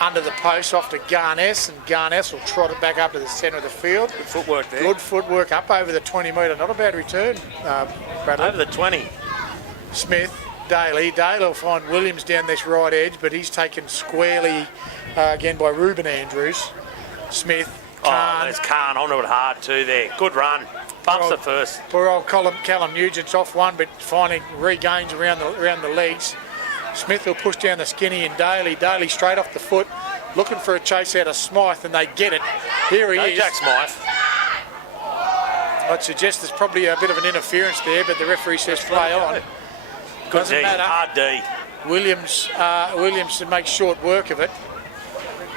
under the post off to Garness, and Garness will trot it back up to the centre of the field. Good footwork there. Good footwork up over the 20 metre. Not a bad return, Bradley. Over the 20. Smith, Daly. Daly will find Williams down this right edge, but he's taken squarely again by Ruben Andrews. Smith, Khan. Oh, there's Khan onto it hard too there. Good run. Bumps it first. Poor old Callum Nugent's off one, but finally regains around the legs. Smith will push down the skinny and Daly. Daly straight off the foot, looking for a chase out of Smythe, and they get it. Here he is. Jack Smythe. I'd suggest there's probably a bit of an interference there, but the referee says play on. Doesn't D, matter. hard D. Williamson makes short work of it.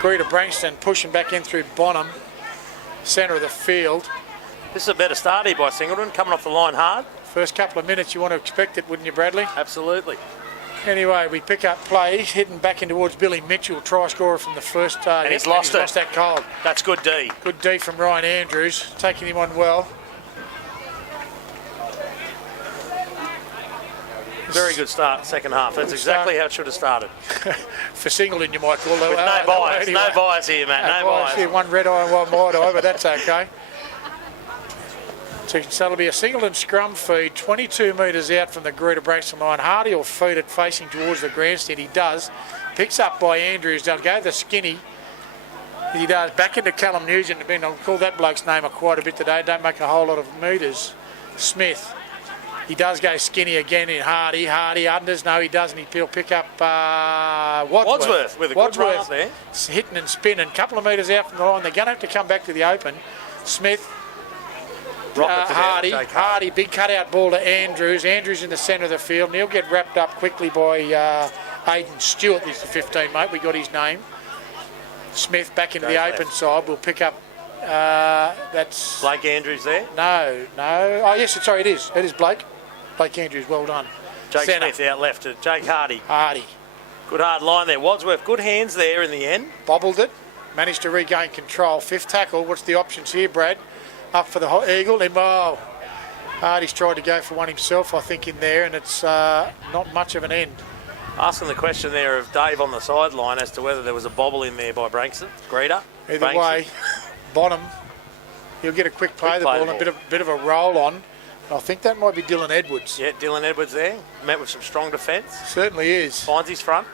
Greta Branxton pushing back in through Bonham, centre of the field. This is a better start here by Singleton, coming off the line hard. First couple of minutes you want to expect it, wouldn't you, Bradley? Absolutely. Anyway, we pick up play. He's hitting back in towards Billy Mitchell, try scorer from the first target. And he's lost that cold. That's good D. Good D from Ryan Andrews, taking him on well. Very good start, second half. That's exactly how it should have started. For Singleton, you might call it. With no bias. Anyway. No bias here, Matt. No bias. Here, one red eye and one white eye, but that's okay. So it'll be a Singleton scrum feed, 22 metres out from the Greta Branxton line. Hardy will feed it facing towards the grandstand. He does. Picks up by Andrews. They'll go the skinny. He does. Back into Callum Nugent. I'll call that bloke's name quite a bit today. Don't make a whole lot of metres. Smith. He does go skinny again in Hardy. Hardy unders. No, he doesn't. He'll pick up Wadsworth with a good run up there. Hitting and spinning. A couple of metres out from the line. They're going to have to come back to the open. Smith. Hardy, big cutout ball to Andrews. Andrews in the centre of the field, and he'll get wrapped up quickly by Aidan Stewart. He's the 15, mate. We got his name. Smith back into the open side. We'll pick up. That's Blake Andrews there. No. Oh yes, sorry, it is. It is Blake. Blake Andrews. Well done. Jake Centre. Smith out left to Jake Hardy. Hardy Good hard line there. Wadsworth, good hands there in the end. bobbled it. Managed to regain control. Fifth tackle. What's the options here, Brad? Up for the Eagle. Hardy's tried to go for one himself, I think, in there, and it's not much of an end. Asking the question there of Dave on the sideline as to whether there was a bobble in there by Braxton. Greta. Either way, Bonham, he'll get a quick play the ball and a bit of a roll on. I think that might be Dylan Edwards. Yeah, Dylan Edwards there. Met with some strong defence. Certainly is. Finds his front.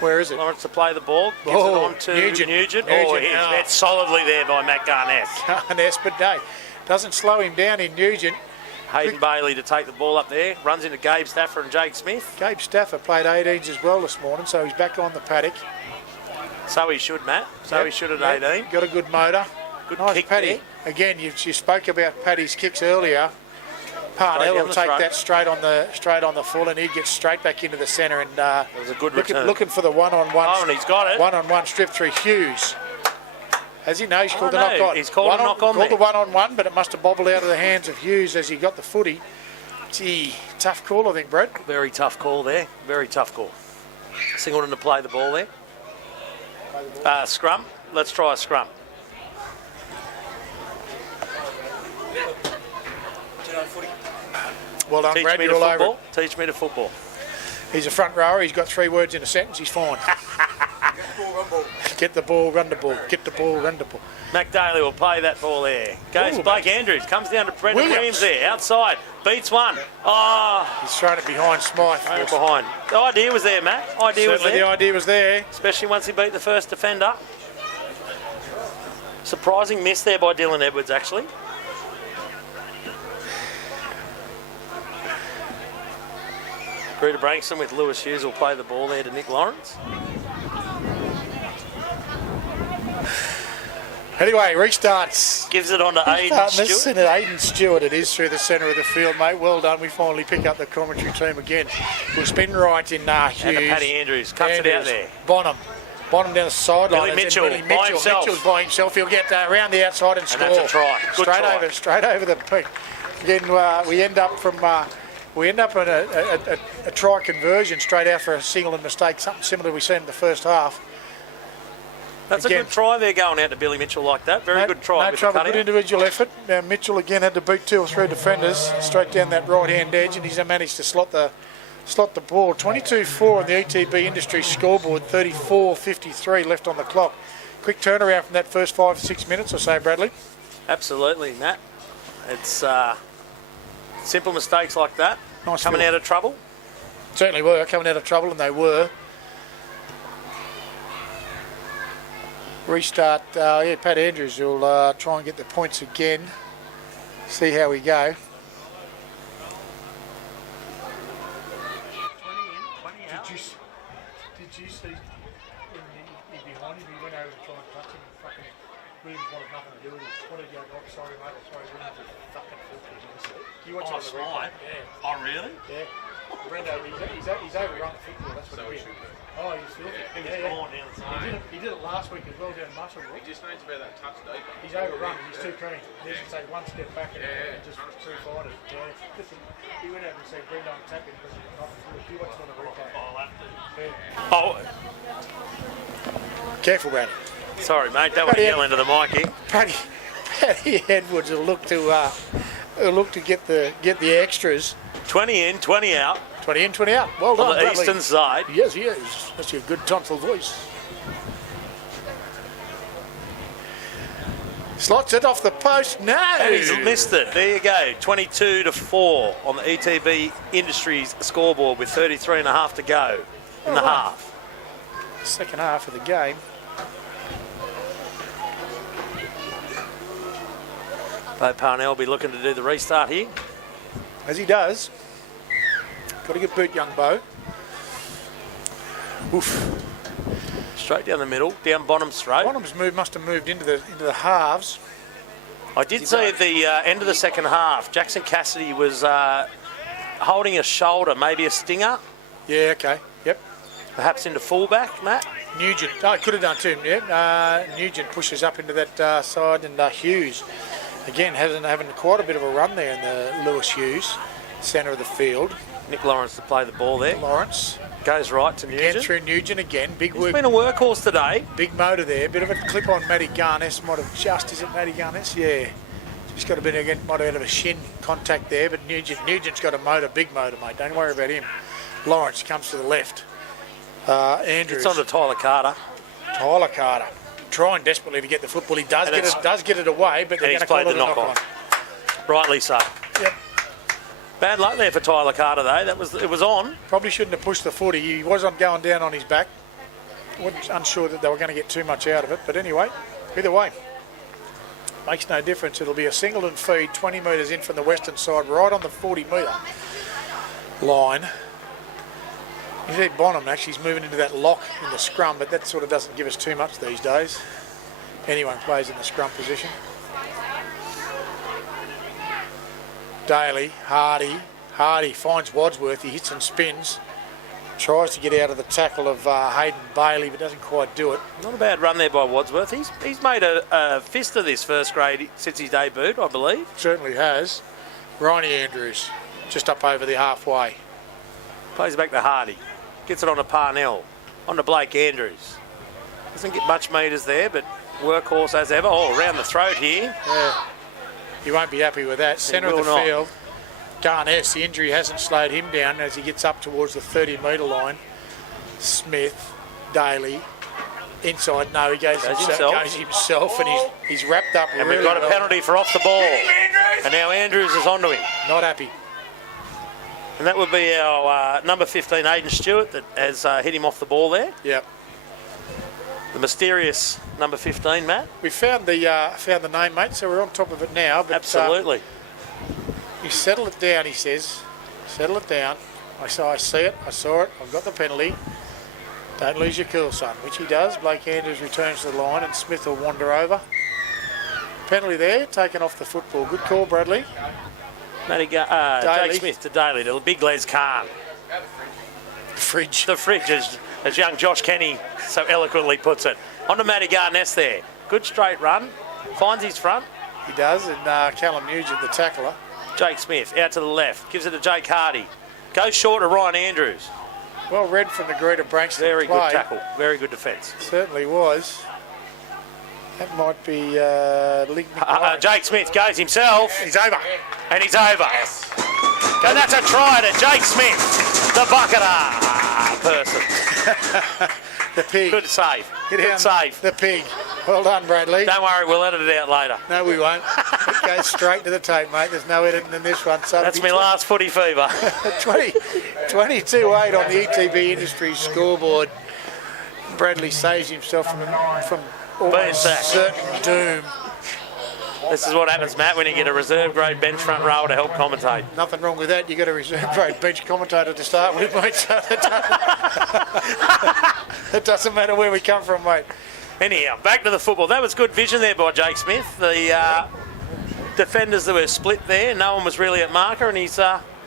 Where is it? Lawrence to play the ball. Gives it on to Nugent. Oh, he's met solidly there by Matt Garnett. Garnett, but no, doesn't slow him down in Nugent. Hayden Bailey to take the ball up there. Runs into Gabe Stafford and Jake Smith. Gabe Stafford played 18s as well this morning, so he's back on the paddock. So he should, Matt. He should at 18. Got a good motor. Good nice kick Paddy. there. Again, you spoke about Paddy's kicks earlier. Parnell will take that straight on the full, and he gets straight back into the centre. And it was a good return. Looking for the one-on-one. Oh, and he's got it. One-on-one strip through Hughes. Has he? No, he's called the knock on. He's called a knock on there. Called the one-on-one, but it must have bobbled out of the hands of Hughes as he got the footy. Gee, tough call, I think, Brett. Very tough call there. Very tough call. Singleton to play the ball there. Scrum. Let's try a scrum. Well done, Teach Brad. me You're to all over football. it. Teach me to football. He's a front rower. He's got 3 words in a sentence. He's fine. Get the ball, run the ball. Get the ball, run the ball. Mac Daly will play that ball there. Goes Blake Andrews. Comes down to Brendan Williams there. Outside. Beats one. Oh. He's thrown it behind Smythe. Behind. The idea was there, Matt. The idea was there. Especially once he beat the first defender. Surprising miss there by Dylan Edwards, actually. Greta Branxton with Lewis Hughes will play the ball there to Nick Lawrence. Anyway, restarts. Gives it on to Aidan Stewart. Aidan Stewart it is through the centre of the field, mate. Well done. We finally pick up the commentary team again. We'll spin right in Hughes. And to Paddy Andrews. Cuts it out there. Bonham. Bottom down the sideline. Billy Mitchell by himself. Mitchell's by himself. He'll get around the outside and score. And that's a try. Good try. Straight over the peak. Again, we end up on a try conversion straight out for a Singleton mistake. Something similar we seen in the first half. That's again, a good try there going out to Billy Mitchell like that. Very good try. No trouble, good individual effort. Now Mitchell again had to beat 2 or 3 defenders straight down that right-hand edge, and he's managed to slot the ball. 22-4 on the ETB Industries scoreboard, 34:53 left on the clock. Quick turnaround from that first 5 or 6 minutes or so, Bradley. Absolutely, Matt. It's simple mistakes like that. Nice coming out of trouble. Certainly were coming out of trouble, and they were. Restart. Pat Andrews will try and get the points again. See how we go. Did you see he behind him? He went over to try and touch him and fucking Williams wanted nothing to do with it. What did he go, oh, sorry mate, I'm sorry, Williams is fucking filthy. You watch it on the replay? Yeah. Oh, really? Yeah. Brendo, he's overrun the football, that's what he did. Oh, he's filthy. He was gone down the side. He did it last week as well down Musselburgh. He just needs to be that touch deeper. He's overrun, he's too keen. He needs to take one step back and just pre-fight it. Yeah. Listen, he went out and said, Brendo, I'm tapping because you watch it on the replay. I'll have to. Yeah. Oh, Careful, Brandon. sorry, mate. Don't want to yell into the mic here. Paddy Edwards will look to get the extras. 20 in, 20 out 20 in, 20 out. Well done, on the Bradley. eastern side. Yes, he is. That's your good tonsil voice. Slots it off the post. No. And he's missed it. There you go. 22-4 on the ETB Industries scoreboard with 33.5 to go in the half. Second half of the game. Bo Parnell will be looking to do the restart here. As he does. Got a good boot, young Bo. Oof. Straight down the middle, down Bonham's throat. Bonham's must have moved into the halves. I did see at the end of the second half, Jackson Cassidy was holding a shoulder, maybe a stinger, Yeah, okay. Yep. perhaps into fullback, Matt. Nugent. Oh, could have done too. Yeah. Nugent pushes up into that side, and Hughes again having quite a bit of a run there in the Lewis Hughes centre of the field. Nick Lawrence to play the ball there. Lawrence Goes right to again Nugent. through Nugent again. Big He's work. been a workhorse today. Big motor there. Bit of a clip on Matty Garness. Might have just, is it Matty Garness? Yeah. Just got a bit again. Might have had a shin contact there, but Nugent's got a motor, big motor, mate. Don't worry about him. Lawrence comes to the left. Andrews. It's on to Tyler Carter. Tyler Carter. Trying desperately to get the football. He does get it away, but they're And going he's to call played it the a knock knock-on. Rightly so. Yep. Bad luck there for Tyler Carter though. It was on. Probably shouldn't have pushed the footy. He wasn't going down on his back. Wasn't unsure that they were going to get too much out of it. But anyway, either way, makes no difference. It'll be a Singleton feed 20 metres in from the western side, right on the 40-metre line. You see Bonham actually is moving into that lock in the scrum, but that sort of doesn't give us too much these days. Anyone plays in the scrum position. Daly, Hardy finds Wadsworth, he hits and spins, tries to get out of the tackle of Hayden Bailey, but doesn't quite do it. Not a bad run there by Wadsworth. He's made a fist of this first grade since his debut, I believe. Certainly has. Ronnie Andrews, just up over the halfway. Plays back to Hardy. Gets it on to Parnell. On to Blake Andrews. Doesn't get much metres there, but workhorse as ever. Oh, around the throat here. Yeah. He won't be happy with that. Centre of the field. Garness, the injury hasn't slowed him down as he gets up towards the 30-metre line. Smith, Daly, inside. No, he goes himself, and he's wrapped up And really we've got a well. penalty for off the ball. And now Andrews is onto him. Not happy. And that would be our number 15, Aidan Stewart, that has hit him off the ball there. Yep. The mysterious number 15, Matt. We found the name, mate, so we're on top of it now. But, Absolutely. You settle it down, he says. Settle it down. I see it. I saw it. I've got the penalty. Don't lose your cool, son, which he does. Blake Andrews returns to the line and Smith will wander over. Penalty there, taken off the football. Good call, Bradley. Jake Smith to Daly, to the big Les Khan. The fridge. The fridge, as as young Josh Kenny so eloquently puts it. On to Matty Garness there. Good straight run. Finds his front. He does, and Callum Nugent, the tackler. Jake Smith out to the left. Gives it to Jake Hardy. Goes short to Ryan Andrews. Well read from the Greta Branxton Very play. good tackle. Very good defence. Certainly was. That might be Jake Smith goes himself. He's over. And he's over. And that's a try to Jake Smith, the bucketer person. The pig. Good save. Good save. The pig. Well done, Bradley. Don't worry, we'll edit it out later. No, we won't. It goes straight to the tape, mate. There's no editing in this one. So that's my last footy fever. 22-8 on the ETB Industries scoreboard. Bradley saves himself from almost certain doom. This is what happens, Matt, when you get a reserve grade bench front row to help commentate. Nothing wrong with that. You got a reserve grade bench commentator to start with, mate. So it doesn't matter where we come from, mate. Anyhow, back to the football. That was good vision there by Jake Smith. The defenders that were split there, no one was really at marker, and he's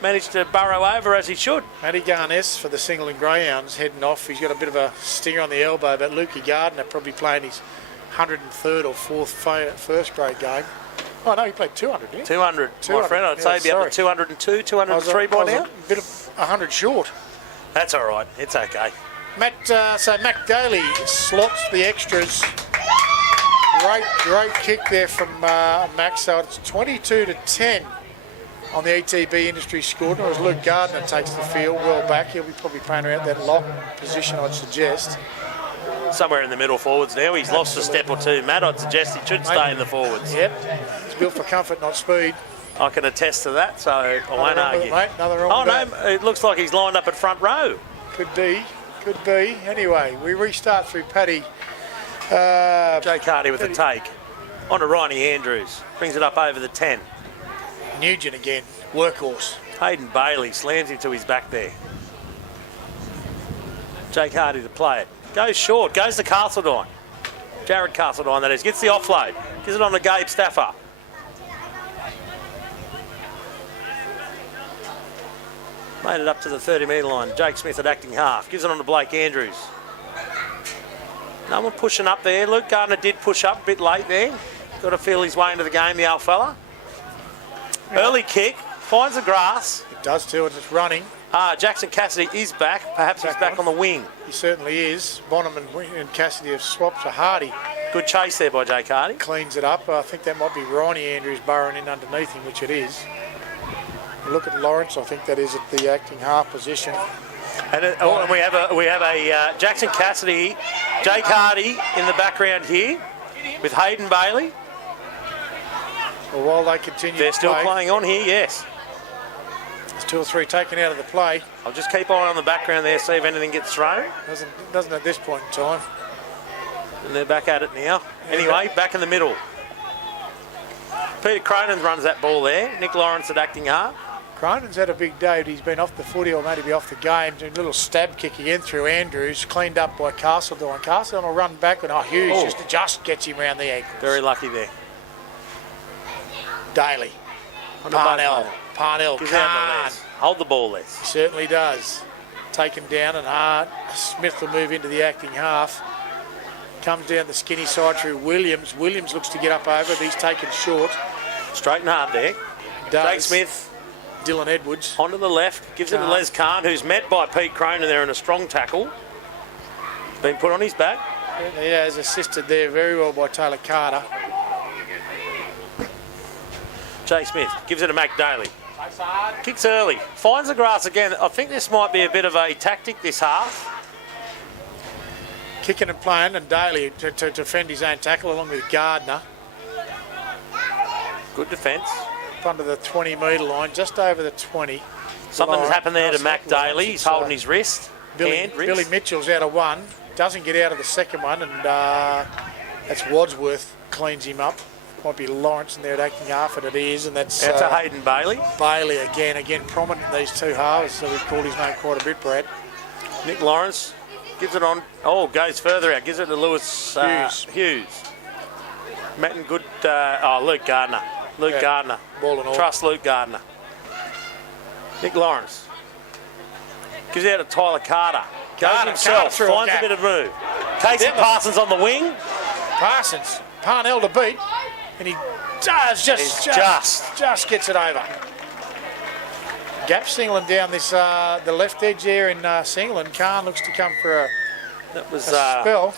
managed to burrow over as he should. Matty Garness for the Singleton Greyhounds heading off. He's got a bit of a stinger on the elbow, but Lukey Gardner probably playing his 103rd or 4th first grade game. Oh, no, he played 200, didn't he? 200, my friend. I'd say be up to 202, 203 by now. A bit of 100 short. That's all right. It's okay. Matt Daly slots the extras. Great kick there from Max. So it's 22-10 on the ETB Industry score. As Luke Gardner takes the field well back. He'll be probably playing around that lock position, I'd suggest. Somewhere in the middle forwards now. He's lost a step or two, Matt. I'd suggest he should stay in the forwards. Yep. It's built for comfort, not speed. I can attest to that, so I won't argue. Nothing wrong with that. It looks like he's lined up at front row. Could be. Anyway, we restart through Paddy. Jake Hardy with the take. On to Ronnie Andrews. Brings it up over the 10. Nugent again. Workhorse. Hayden Bailey slams him to his back there. Jake Hardy to play it. Goes short. Goes to Castledine. Jared Castledine, that is. Gets the offload. Gives it on to Gabe Stafford. Made it up to the 30-metre line. Jake Smith at acting half. Gives it on to Blake Andrews. No one pushing up there. Luke Gardner did push up a bit late there. Got to feel his way into the game, the old fella. Early kick. Finds the grass. It does too. It's just running. Jackson Cassidy is back. Perhaps he's back on the wing. He certainly is. Bonham and Cassidy have swapped to Hardy. Good chase there by Jake Hardy. Cleans it up. I think that might be Ronnie Andrews burrowing in underneath him, which it is. Look at Lawrence. I think that is at the acting half position. And we have a Jackson Cassidy, Jake Hardy in the background here with Hayden Bailey. Well, while they continue, they're still playing on here. Yes. There's 2 or 3 taken out of the play. I'll just keep eye on the background there, see if anything gets thrown. Doesn't at this point in time. And they're back at it now. Anyway, back in the middle. Peter Cronin runs that ball there. Nick Lawrence at acting half. Cronin's had a big day. He's been off the footy or maybe off the game. Doing a little stab kick again through Andrews. Cleaned up by Castledine. Castledine will run back and Hughes just gets him round the ankles. Very lucky there. Daly. Parnell. Hold the ball, Les. He certainly does. Taken down and Smith will move into the acting half. Comes down the skinny side through Williams. Williams looks to get up over, but he's taken short. Straight and hard there. Jake Smith. Dylan Edwards. Onto the left. Gives it to Les Kahn, who's met by Pete Cronin there in a strong tackle. Been put on his back. He has assisted there very well by Taylor Carter. Jake Smith gives it to Mac Daly. Kicks early. Finds the grass again. I think this might be a bit of a tactic this half. Kicking and playing, and Daly to defend his own tackle along with Gardner. Good defence. Under the 20-metre line, just over the 20. Something's happened there to Mac Daly. He's holding his wrist. Billy Mitchell's out of one. Doesn't get out of the second one, and that's Wadsworth cleans him up. Might be Lawrence in there at acting half, and it is, and that's a Hayden Bailey. Bailey again prominent in these two halves, so we've called his name quite a bit, Brad. Nick Lawrence gives it on. Goes further out. Gives it to Lewis Hughes. Metting good. Luke Gardner. Gardner. Ball and all. Trust Luke Gardner. Nick Lawrence. Gives it out to Tyler Carter. Goes himself, through finds a gap. bit of move. Casey Then the- Parsons on the wing. Parsons, Parnell to beat, and he does just gets it over. Gap Singleton down this the left edge there in Singleton. Khan looks to come for That was a spell.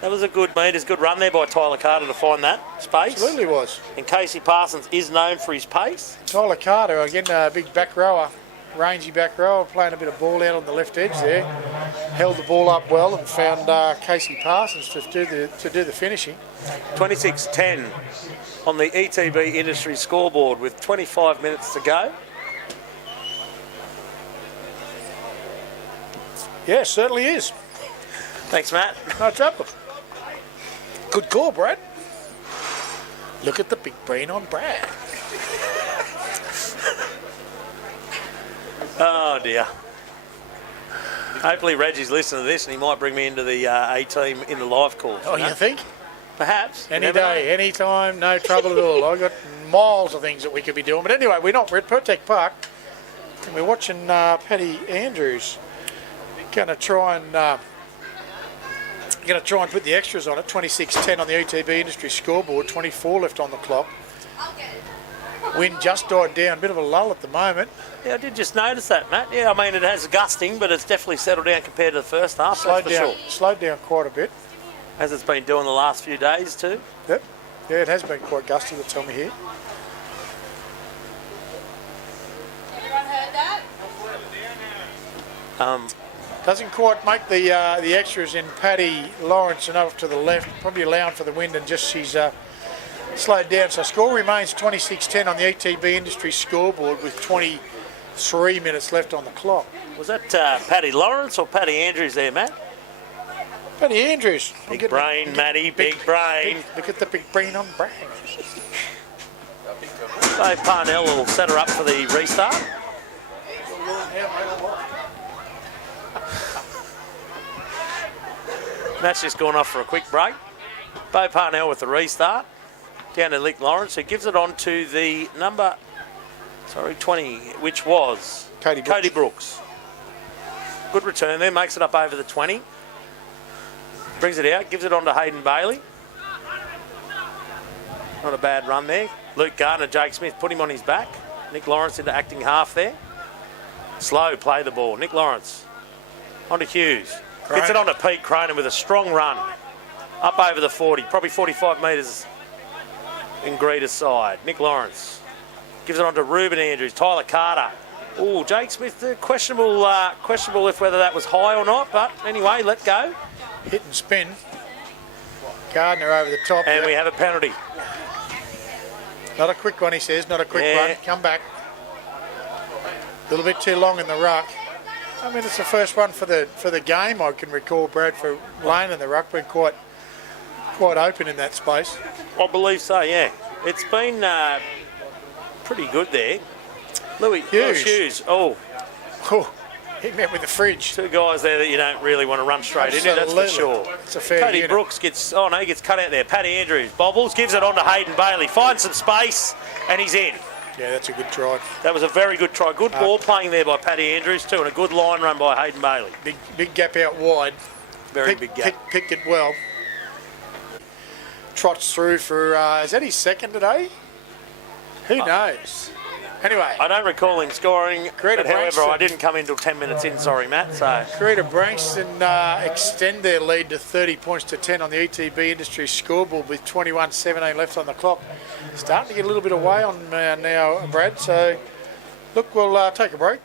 that was a good meters, good run there by Tyler Carter to find that space. Absolutely was. And Casey Parsons is known for his pace. Tyler Carter, again, a big back rower, rangy back rower, playing a bit of ball out on the left edge there. Held the ball up well and found Casey Parsons to do the finishing. 26-10 on the ETB Industries scoreboard with 25 minutes to go. Yeah, certainly is. Thanks, Matt. No trouble. Good call, Brad. Look at the big brain on Brad. Oh dear. Hopefully Reggie's listening to this and he might bring me into the A team in the live call. Oh, you think? Perhaps. Any day, any time, no trouble at all. I've got miles of things that we could be doing. But anyway, we're not. We're at Protect Park and we're watching Paddy Andrews. Going to try and put the extras on it. 26-10 on the ETB Industry scoreboard. 24 left on the clock. Wind just died down. Bit of a lull at the moment. Yeah, I did just notice that, Matt. Yeah, I mean, it has gusting, but it's definitely settled down compared to the first half. Slowed down quite a bit. As it's been doing the last few days too. Yep. Yeah, it has been quite gusty, they tell me here. Everyone heard that? Doesn't quite make the extras in Paddy Lawrence enough to the left. Probably allowing for the wind and just she's slowed down. So score remains 26-10 on the ETB Industry scoreboard with 23 minutes left on the clock. Was that Paddy Lawrence or Paddy Andrews there, Matt? Paddy Andrews. Big brain, Matty, big brain. Look at the big brain on brain. Dave Parnell will set her up for the restart. That's just gone off for a quick break. Bo Parnell with the restart. Down to Nick Lawrence, who gives it on to the number 20, which was Cody Brooks. Good return there, makes it up over the 20. Brings it out, gives it on to Hayden Bailey. Not a bad run there. Luke Gardner, Jake Smith put him on his back. Nick Lawrence into acting half there. Slow play the ball. Nick Lawrence on to Hughes. Gets it on to Pete Cronin with a strong run. Up over the 40, probably 45 metres in Greta's side. Nick Lawrence gives it on to Ruben Andrews. Tyler Carter. Oh, Jake Smith, questionable if whether that was high or not, but anyway, let go. Hit and spin. Gardner over the top. And we have a penalty. Not a quick one, he says. Not a quick run. Come back. A little bit too long in the ruck. I mean, it's the first one for the game. I can recall Bradford Lane and the ruck been quite open in that space. I believe so, yeah. It's been pretty good there. Louis Hughes. Oh, he met with the fridge. Two guys there that you don't really want to run straight into, that's for sure. It's a fair Cody unit. Brooks he gets cut out there. Paddy Andrews bobbles, gives it on to Hayden Bailey, finds some space, and he's in. Yeah, that's a good try. That was a very good try. Good ball playing there by Paddy Andrews too, and a good line run by Hayden Bailey. Big gap out wide. Very big gap. Picked it well. Trots through for, is that his second today? Who knows? Anyway. I don't recall him scoring, Greta but however, Branxton. I didn't come in until 10 minutes in, sorry, Matt. So Greta Branxton extend their lead to 30 points to 10 on the ETB Industry scoreboard with 21:17 left on the clock. Starting to get a little bit away on now, Brad. So, look, we'll take a break.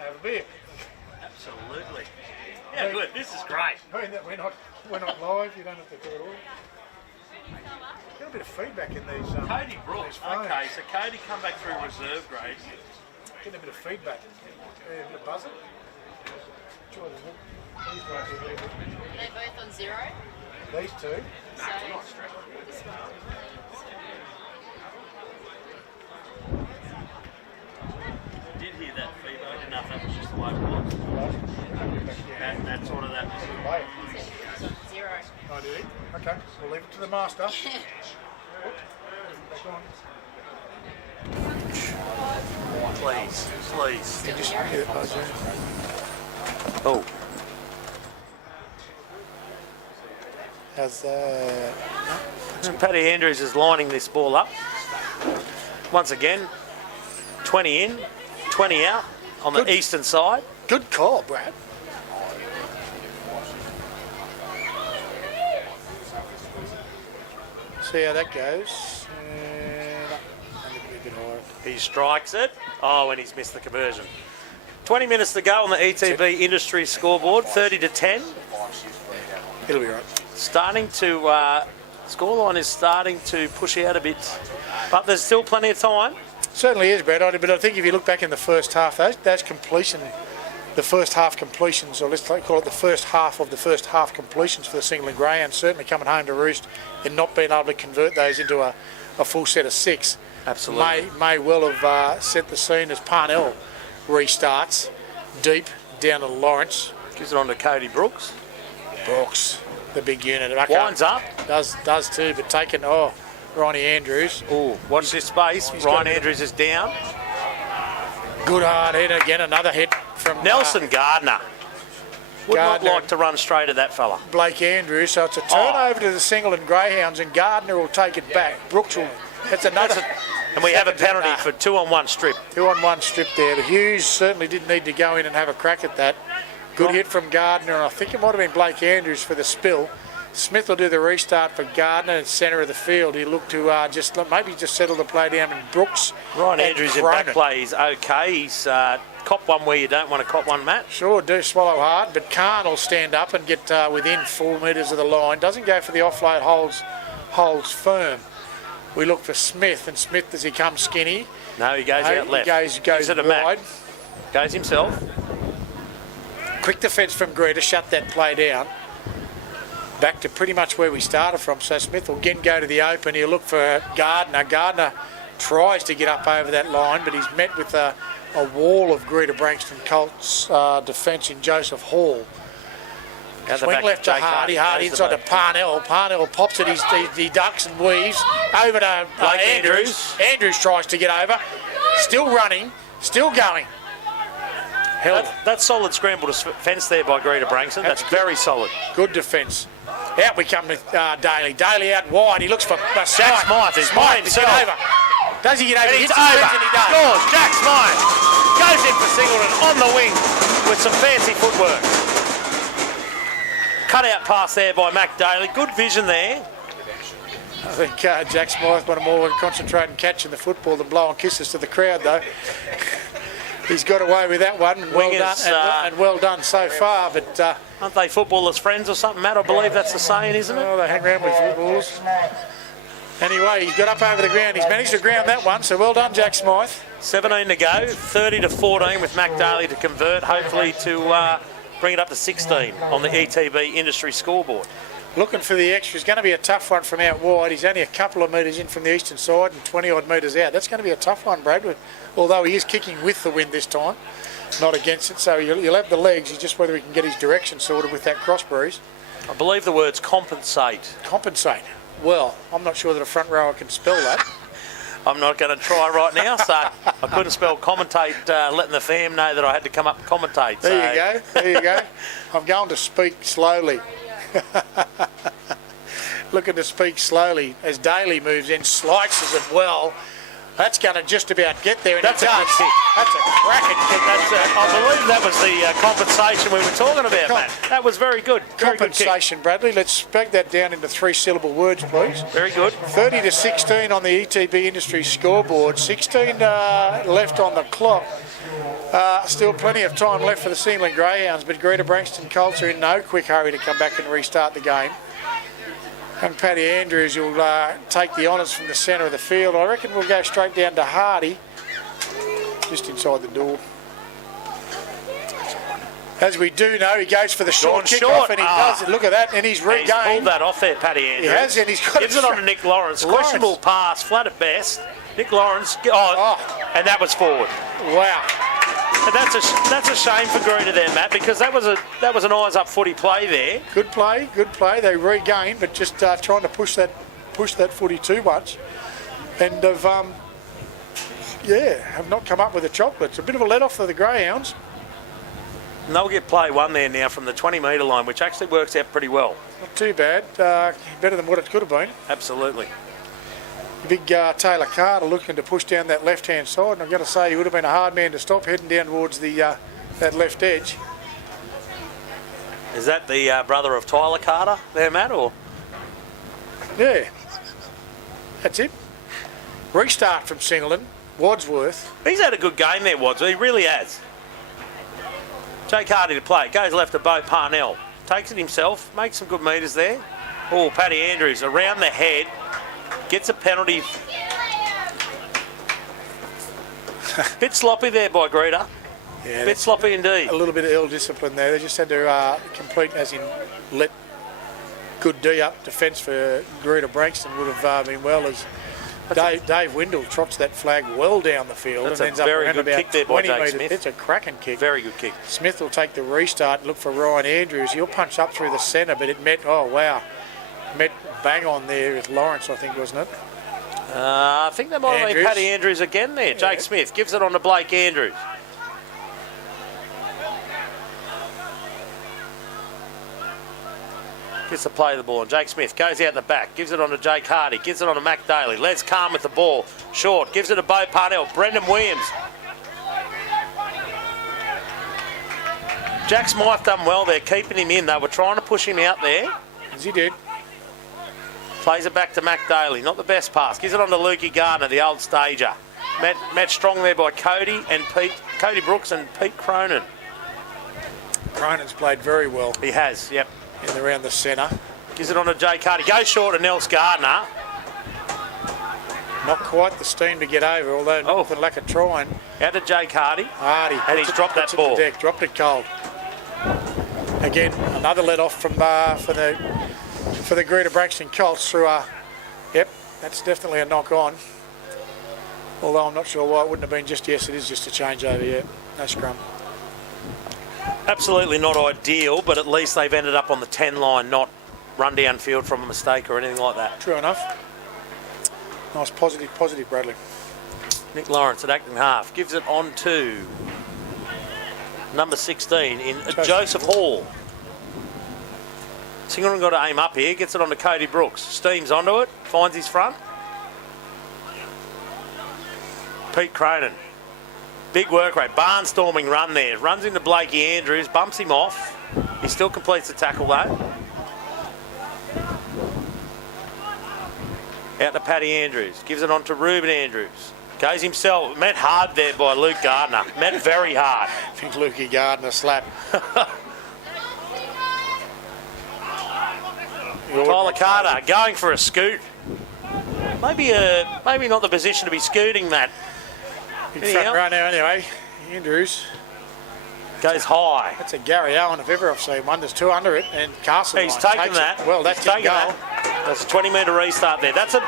Have a beer. absolutely. Yeah, good. This is great. We're not live. You don't have to do it all. Get a bit of feedback in these. Cody Brooks. These Okay, so Cody come back through reserve grade. Getting a bit of feedback. Yeah, a bit of buzzing. Enjoy the look. These guys are really good. Are they both on 0? These two. So this one. Did hear that feedback. I didn't know if that was just the way it was. That sort of that. It's on 0. Oh, do you? Okay, we'll leave it to the master. Back on. Please. You just hear it buzz, yeah. Oh, How's that? and Paddy Andrews is lining this ball up. Once again, 20 in, 20 out on the Good. eastern side. Good call, Brad. See how that goes. And a bit higher. He strikes it. Oh, and he's missed the conversion. 20 minutes to go on the ETB Industry scoreboard, 30-10. It'll be right. Starting to, scoreline is starting to push out a bit, but there's still plenty of time. Certainly is, Brad. But I think if you look back in the first half, those completion, the first half completions, or let's call it the first half of the first half completions for the Singleton Greyhounds, certainly coming home to roost and not being able to convert those into a full set of 6. Absolutely. May well have set the scene as Parnell restarts deep down to Lawrence. Gives it on to Cody Brooks. Brooks, the big unit. Winds up. Does too, but taken, Ronnie Andrews. Oh, watch this space. Ryan Andrews is down. Good hard hit again, another hit from Nelson Gardner. Would Gardner. not like to run straight at that fella. Blake Andrews. So it's a turnover to the Singleton Greyhounds, and Gardner will take it back. Brooks will. That's another. And we have a penalty for 2-on-1 strip. 2-on-1 strip there. But Hughes certainly didn't need to go in and have a crack at that. Good hit from Gardner, and I think it might have been Blake Andrews for the spill. Smith will do the restart for Gardner in centre of the field. He looked to maybe just settle the play down, and Brooks. Ryan and Andrews in Cronin. back play is okay. He's cop one where you don't want to cop one, Matt. Sure, do swallow hard, but Khan will stand up and get within 4 metres of the line. Doesn't go for the offload, holds firm. We look for Smith, and Smith, does he come skinny? No, he goes out left. He goes it a wide. Matt. Goes himself. Quick defence from Greta, shut that play down. Back to pretty much where we started from. So Smith will again go to the open. He'll look for Gardner. Gardner tries to get up over that line, but he's met with a wall of Greta Branxton Colts defence in Joseph Hall. Out the Swing back, left to Jake Hardy. Hardy. Hardy Goes the inside to back. Parnell. Parnell pops it. He ducks and weaves. Over to Blake Andrews. Andrews tries to get over. Still running. Still going. Held. That's solid scramble defence there by Greta Branxton. That's very solid. Good defence. Out we come to Daly. Daly out wide. He looks for Jack Smythe is by to get himself. over. Does he get over? And He it's hits his over. legs and he does. Scores. Jack Smythe goes in for Singleton on the wing with some fancy footwork. Cut out pass there by Mac Daly. Good vision there. I think Jack Smythe wanted more to concentrate and catching the football than blowing kisses to the crowd, though. He's got away with that one. Well Wingers, done, and well done so far. But Aren't they footballers' friends or something, Matt? I believe that's the saying, isn't it? they hang around with footballers. Anyway, he's got up over the ground. He's managed to ground that one. So well done, Jack Smythe. 17 to go. 30-14 with Mac Daly to convert, hopefully to bring it up to 16 on the ETB Industry scoreboard. Looking for the extra. It's going to be a tough one from out wide. He's only a couple of metres in from the eastern side and 20-odd metres out. That's going to be a tough one, Brad. Although he is kicking with the wind this time, not against it. So you'll have the legs. It's just whether he can get his direction sorted with that cross breeze. I believe the word's compensate. Compensate. Well, I'm not sure that a front rower can spell that. I'm not going to try right now, so I couldn't spell commentate, letting the fam know that I had to come up and commentate. There you go. There you go. I'm going to speak slowly. Looking to speak slowly as Daly moves in, slices it well. That's going to just about get there, and That's it a does. good kick. That's a cracking kick. I believe that was the compensation we were talking about, Matt. That was very good. Very good kick. Compensation, Bradley. Let's break that down into 3-syllable words, please. Very good. 30-16 on the ETB Industry scoreboard. 16 left on the clock. Still plenty of time left for the Singleton Greyhounds, but Greta Branxton Colts are in no quick hurry to come back and restart the game. And Paddy Andrews will take the honours from the centre of the field. I reckon we'll go straight down to Hardy, just inside the door. As we do know, he goes for the short kick off, and he does it. Look at that, and he's regained. He's pulled that off there, Paddy Andrews. He has, and he's got Gives it on to Nick Lawrence. Questionable pass, flat at best. Nick Lawrence, and that was forward. Wow. And that's a shame for Greta there, Matt, because that was an eyes up footy play there. Good play, good play. They regained, but just trying to push that footy too much, and have not come up with the chocolates. A bit of a let off for the Greyhounds. And they'll get play one there now from the 20-metre line, which actually works out pretty well. Not too bad. Better than what it could have been. Absolutely. Big Taylor Carter looking to push down that left-hand side, and I've got to say he would have been a hard man to stop heading down towards the that left edge. Is that the brother of Tyler Carter there, Matt? Or Yeah, that's it. Restart from Singleton. Wadsworth. he's had a good game there, Wadsworth. He really has. Jake Hardy to play. Goes left to Bo Parnell. Takes it himself. Makes some good metres there. Oh, Paddy Andrews around the head. Gets a penalty. Bit sloppy there by Greta. Yeah, Bit sloppy indeed. a little bit of ill discipline there. They just had to complete, as in let good D up defence for Greta Branxton would have been well as Dave Windle trots that flag well down the field. That's and a ends up very around good about kick there by 20 Jake metres. Smith. It's a cracking kick. Very good kick. Smith will take the restart and look for Ryan Andrews. He'll punch up through the centre, but it met, oh wow, met bang on there with Lawrence, I think, wasn't it? I think that might have been Andrews. Paddy Andrews again there. Jake Smith gives it on to Blake Andrews. Gets to play the ball, and Jake Smith goes out the back, gives it on to Jake Hardy, gives it on to Mac Daly. Les Calm with the ball, short, gives it to Bo Parnell. Brendan Williams. Jack Smythe done well there, keeping him in. They were trying to push him out there. As he did. Plays it back to Mac Daly. Not the best pass. Gives it on to Lukey Gardner, the old stager. Met strong there by Cody and Pete. Cody Brooks and Pete Cronin. Cronin's played very well He has, yep. in and around the centre. Gives it on to Jake Hardy. Goes short to Nels Gardner. Not quite the steam to get over, although not for lack of trying. Out to Jake Hardy. Hardy. And he's dropped that puts it ball. to deck, dropped it cold. Again, another let off from for the Greta Branxton Colts through yep, that's definitely a knock on. Although I'm not sure why it wouldn't have been just, yes, it is just a changeover, yeah. No scrum. Absolutely not ideal, but at least they've ended up on the 10 line, not run downfield from a mistake or anything like that. True enough. Nice positive Bradley. Nick Lawrence at Acton half. Gives it on to number 16 in Joseph Hall. Singleton got to aim up here. Gets it on to Cody Brooks. Steams onto it. Finds his front. Pete Cronin. Big work rate. Barnstorming run there. Runs into Blakey Andrews. Bumps him off. He still completes the tackle though. Out to Paddy Andrews. Gives it on to Ruben Andrews. Goes himself. Met hard there by Luke Gardner. Met very hard. I think Lukey Gardner slap. Tyler Carter going for a scoot. Maybe not the position to be scooting that. Big front row now anyway. Andrews. Goes high. That's a Gary Owen if ever I've seen one. There's two under it, and Carson. He's taken that. Well, that's taken go. that. That's a 20-metre restart there. That's a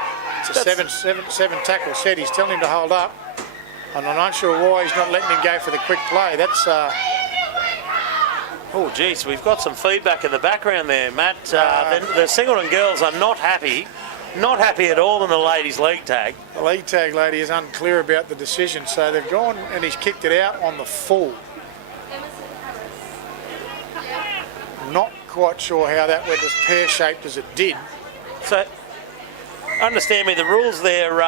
seven tackle set. He's telling him to hold up, and I'm not sure why he's not letting him go for the quick play. That's. Oh, geez, we've got some feedback in the background there, Matt. The Singleton girls are not happy. Not happy at all in the ladies' league tag. The league tag lady is unclear about the decision, so they've gone and he's kicked it out on the full. Not quite sure how that went as pear-shaped as it did. So, understand me, the rules there,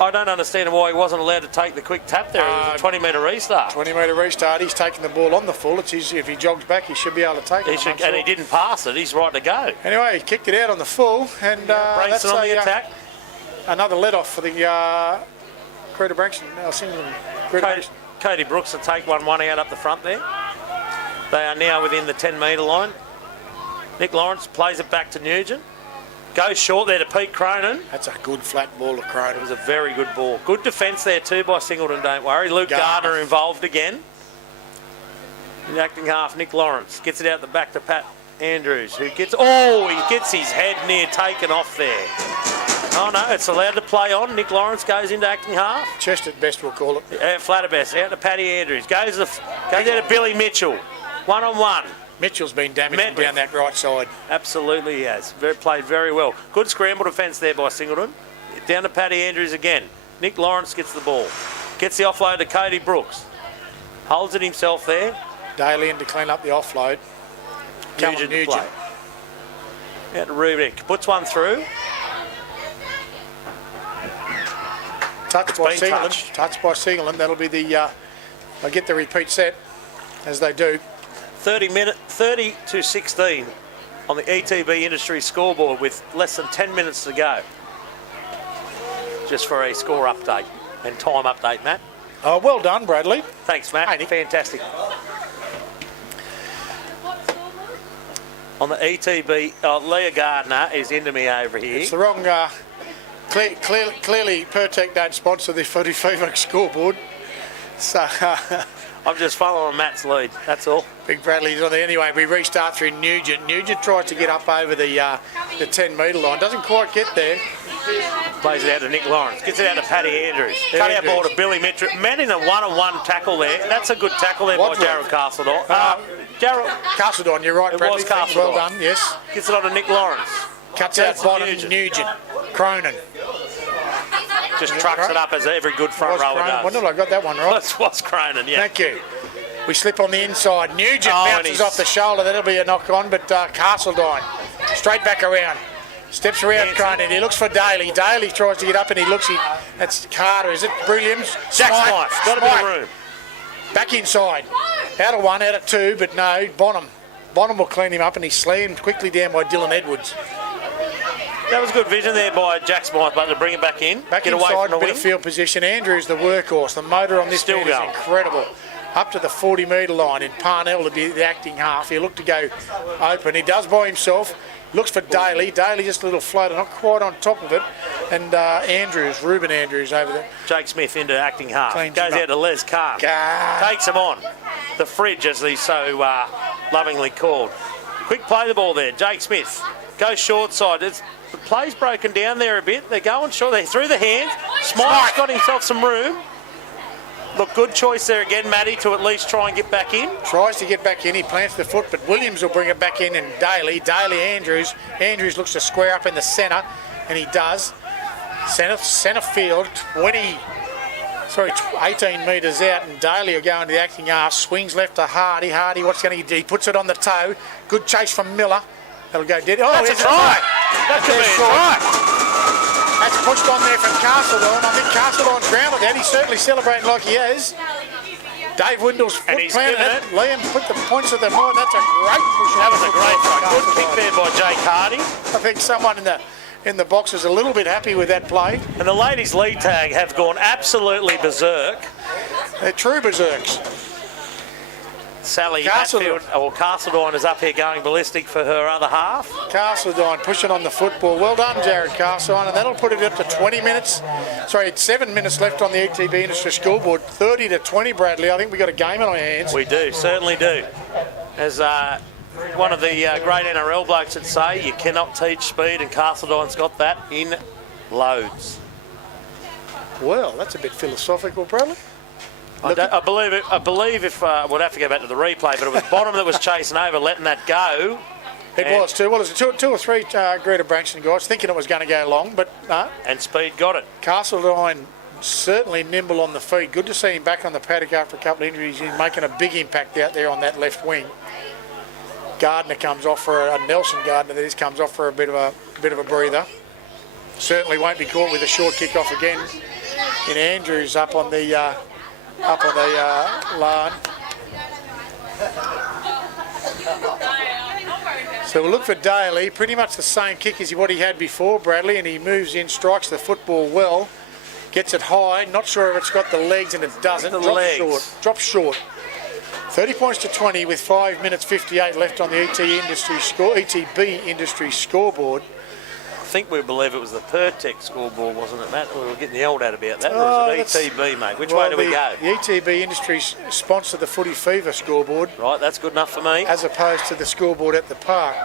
I don't understand why he wasn't allowed to take the quick tap there. It was a 20-metre restart. 20-metre restart. He's taking the ball on the full. It's his, if he jogs back, he should be able to take it. And he didn't pass it. He's right to go. Anyway, he kicked it out on the full, and that's Braxton on the attack. Another let-off for the Greta Branxton. Cody Brooks will take one out up the front there. They are now within the 10-metre line. Nick Lawrence plays it back to Nugent. Goes short there to Pete Cronin. That's a good flat ball to Cronin. It was a very good ball. Good defence there too by Singleton, don't worry. Luke Gardner involved again. In the acting half, Nick Lawrence gets it out the back to Pat Andrews, who gets... Oh, he gets his head near taken off there. Oh, no, it's allowed to play on. Nick Lawrence goes into acting half. Chest at best, we'll call it. Flat at best. Out to Paddy Andrews. Goes out to Billy Mitchell. One-on-one. Mitchell's been damaging down that right side. Absolutely he has. Played very well. Good scramble defence there by Singleton. Down to Paddy Andrews again. Nick Lawrence gets the ball. Gets the offload to Cody Brooks. Holds it himself there. Daly in to clean up the offload. Nugent. Out to Rubik. Puts one through. Touched by Singleton. Touched by Singleton. That'll be the... They'll get the repeat set, as they do. 30 to 16 on the ETB Industries scoreboard with less than 10 minutes to go. Just for a score update and time update, Matt. Oh, well done, Bradley. Thanks, Matt. Hey, Nick. Fantastic. On the ETB, Leah Gardner is into me over here. It's the wrong... Clearly, Pertec don't sponsor the Footy Fever scoreboard. So... I'm just following Matt's lead, that's all. Big Bradley's on there. Anyway, we restart through Nugent. Nugent tries to get up over the 10-metre line. Doesn't quite get there. Plays it out to Nick Lawrence. Gets it out to Paddy Andrews. Cut out ball to Billy Mitchell. Man in a one-on-one tackle there. That's a good tackle there by Jared Castledon. Jared Castledon, you're right, Bradley. It was Castledon. Well done, yes. Gets it on to Nick Lawrence. Cuts out bottom, Nugent. Cronin. Just trucks it up as every good front rower does. Wonder if I got that one right. What's Cronin, yeah. Thank you. We slip on the inside. Nugent bounces off the shoulder. That'll be a knock on, but Castledine straight back around. Steps around Cronin. He looks for Daly. Daly tries to get up and he looks. That's Carter, is it? Williams. Jack Smythe. Got a bit of room. Back inside. Out of one, out of two, but no. Bonham will clean him up and he's slammed quickly down by Dylan Edwards. That was good vision there by Jack Smythe, but to bring it back in. Back get inside, away from the bit wing. of field position. Andrews, the workhorse. The motor on this Still man is going. incredible. Up to the 40-metre line in Parnell to be the acting half. He'll look to go open. He does by himself. Looks for Daly. Daly just a little floater, not quite on top of it. And Andrews, Ruben Andrews over there. Jake Smith into acting half. Cleans Goes him out to Les Carr. Takes him on. The fridge, as he's so lovingly called. Quick play the ball there. Jake Smith goes short side. The play's broken down there a bit. They're going short. They're through the hands. Smythe's got himself some room. Look, good choice there again, Matty, to at least try and get back in. Tries to get back in. He plants the foot, but Williams will bring it back in. And Daly, Andrews. Andrews looks to square up in the centre, and he does. Centre field, 18 metres out, and Daly will go into the acting half. Swings left to Hardy. Hardy, what's going to do? He puts it on the toe. Good chase from Miller. That'll go dead. Oh, that's a try. That's a try. That's pushed on there from Castledine. I think Castledone's grounded that. He's certainly celebrating like he is. Dave Windle's foot planted it. Liam put the points of the mind. That's a great push. That was a great try. Good kick there by Jake Hardy. I think someone in the box is a little bit happy with that play. And the ladies' lead tag have gone absolutely berserk. They're true berserks. Sally Castledine is up here going ballistic for her other half. Castledine pushing on the football. Well done, Jared Castledine, and that'll put it up to 20 minutes. Sorry, it's 7 minutes left on the ETB Industry scoreboard. 30 to 20, Bradley. I think we've got a game on our hands. We do, certainly do. As one of the great NRL blokes would say, you cannot teach speed, and Castledine's got that in loads. Well, that's a bit philosophical, Bradley. I believe if we'll have to go back to the replay, but it was Bottom that was chasing over, letting that go. It was too. Well, it was two or three Greta Branxton guys thinking it was going to go long, but no. And Speed got it. Castledine certainly nimble on the feet. Good to see him back on the paddock after a couple of injuries. He's making a big impact out there on that left wing. Gardner comes off for Nelson Gardner. That is comes off for a bit of a breather. Certainly won't be caught with a short kick off again. In Andrews up on the line. So we'll look for Daly. Pretty much the same kick as what he had before, Bradley, and he moves in, strikes the football well, gets it high. Not sure if it's got the legs, and it doesn't. Drops short. 30 points to 20 with 5 minutes 58 left on the ETB Industry scoreboard. I think we believe it was the Pertec scoreboard, wasn't it, Matt? We were getting yelled at about that. Or was it ETB, mate? Which way do we go? The ETB Industries sponsor the Footy Fever scoreboard. Right, that's good enough for me. As opposed to the scoreboard at the park.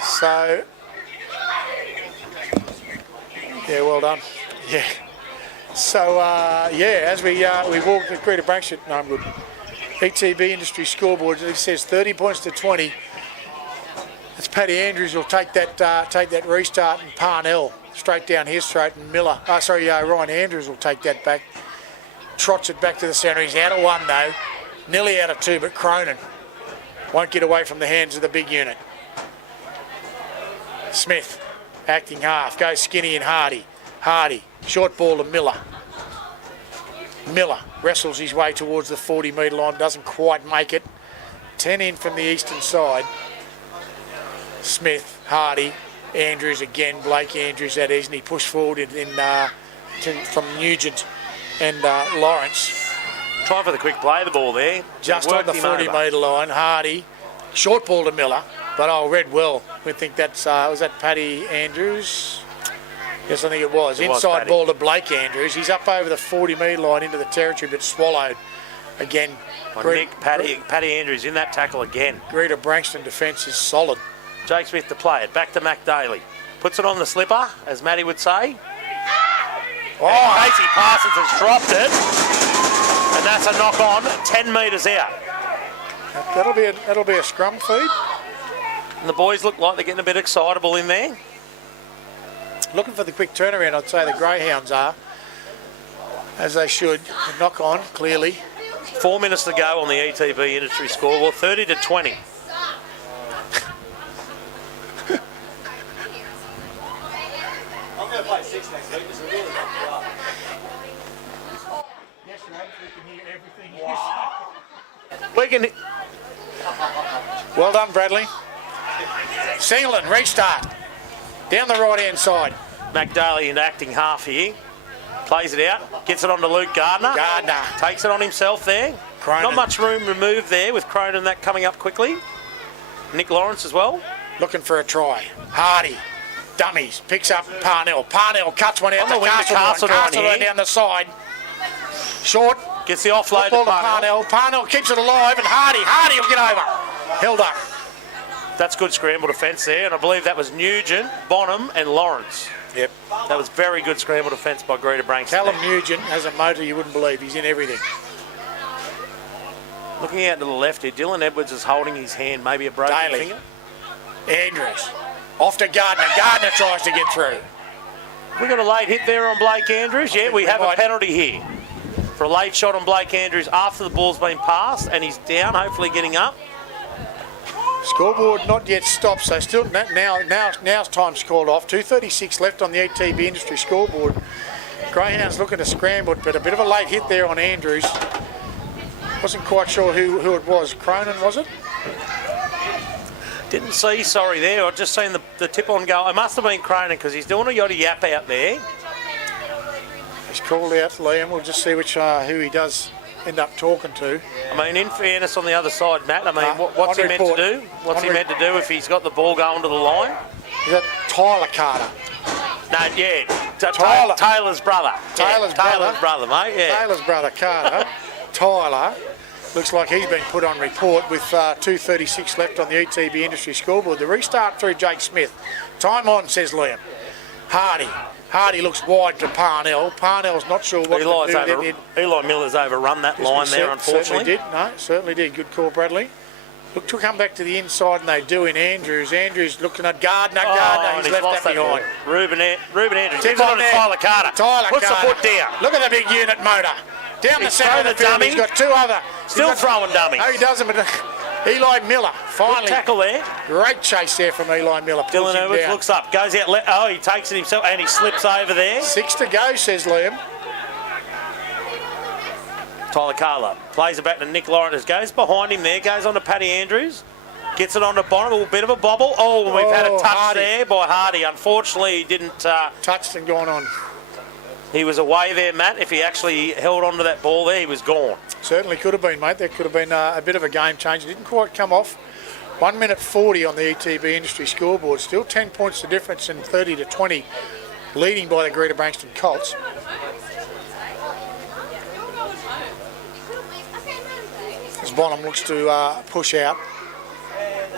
So, yeah, well done. Yeah. So, as we walk with Greta Branxton, no, I'm good. ETB Industry scoreboard, it says 30 points to 20. It's Paddy Andrews will take that restart, and Parnell straight down his throat, and Ryan Andrews will take that back. trots it back to the centre. He's out of one though, nearly out of two, but Cronin won't get away from the hands of the big unit. Smith, acting half, goes Skinny and Hardy. Hardy, short ball to Miller. Miller wrestles his way towards the 40-metre line, doesn't quite make it. 10 in from the eastern side. Smith, Hardy, Andrews again, Blake Andrews that is, and he pushed forward from Nugent and Lawrence. Trying for the quick play of the ball there. Just on the 40-metre line, Hardy, short ball to Miller, but read well. We think that's, was that Paddy Andrews? Yes, I think it was. Inside ball to Blake Andrews. He's up over the 40-metre line into the territory, but swallowed again. Paddy Andrews in that tackle again. Greta Branxton defence is solid. Jake Smith to play it. Back to Mac Daly. Puts it on the slipper, as Matty would say. Oh, Casey Parsons has dropped it. And that's a knock on, 10 metres out. That'll be a scrum feed. And the boys look like they're getting a bit excitable in there. Looking for the quick turnaround, I'd say the Greyhounds are, as they should. The knock on, clearly. 4 minutes to go on the ETB industry scoreboard, 30-20. I'm going to play 6 next week. It's a really good club. Yes, Rab, we can hear everything. We can. Well done, Bradley. Singleton, restart. Down the right-hand side. McDaly in acting half here. Plays it out. Gets it on to Luke Gardner. Gardner. Takes it on himself there. Cronin. Not much room removed there with Cronin that coming up quickly. Nick Lawrence as well. Looking for a try. Hardy. Dummies. Picks up Parnell. Parnell cuts one out On the to wing to Castleton Castleton down the side. Short. Gets the offload to Ball to Parnell. Parnell. Parnell keeps it alive, and Hardy will get over. Held up. That's good scramble defence there, and I believe that was Nugent, Bonham and Lawrence. Yep. That was very good scramble defence by Greta Branxton. Callum Nugent has a motor you wouldn't believe. He's in everything. Looking out to the left here, Dylan Edwards is holding his hand, maybe a broken Daly. finger. Andrews. Off to Gardner. Gardner tries to get through. We got a late hit there on Blake Andrews. Yeah, we have a might. penalty here for a late shot on Blake Andrews after the ball's been passed, and he's down, hopefully getting up. Scoreboard not yet stopped, so still now's time's called off. 2:36 left on the ETB industry scoreboard. Greyhounds looking to scramble, but a bit of a late hit there on Andrews. Wasn't quite sure who it was. Cronin, was it? Didn't see, sorry, there. I've just seen the tip on go. It must have been Cronin because he's doing a yoddy yap out there. He's called out Liam. We'll just see who he does end up talking to. I mean, in fairness on the other side, Matt, I mean, what's he meant to do? What's he meant to do if he's got the ball going to the line? Is that Tyler Carter? No, yeah. Taylor's brother. Taylor's brother, mate, yeah. Taylor's brother, Carter. Tyler. Looks like he's been put on report with 2:36 left on the ETB industry scoreboard. The restart through Jake Smith. Time on, says Liam. Hardy looks wide to Parnell. Parnell's not sure what to do. Eli Miller's overrun that line there, unfortunately. Certainly did. Good call, Bradley. Look to come back to the inside, and they do in Andrews. Andrews looking at Gardner. He's left that behind. Ruben Andrews. Tim's on on there. Tyler Carter. Puts Carter. the foot down. Look at the big unit motor. Down the centre of the thrown field. a dummy. He's got two other. Still throwing dummies. No, he doesn't, but Eli Miller, finally. Good tackle there. Great chase there from Eli Miller. Dylan Edwards looks up, goes out. He takes it himself, and he slips over there. 6 to go, says Liam. Tyler Carter plays it back to Nick Lawrence. Goes behind him there, goes on to Paddy Andrews. Gets it on to Bonham, a little bit of a bobble. Oh, we've had a touch there by Hardy. Unfortunately, he didn't... touched and gone on. He was away there, Matt. If he actually held on to that ball there, he was gone. Certainly could have been, mate. There could have been a bit of a game change. It didn't quite come off. 1 minute 40 on the ETB industry scoreboard. Still 10 points the difference in 30-20, leading by the Greta Branxton Colts. As Bonham looks to push out.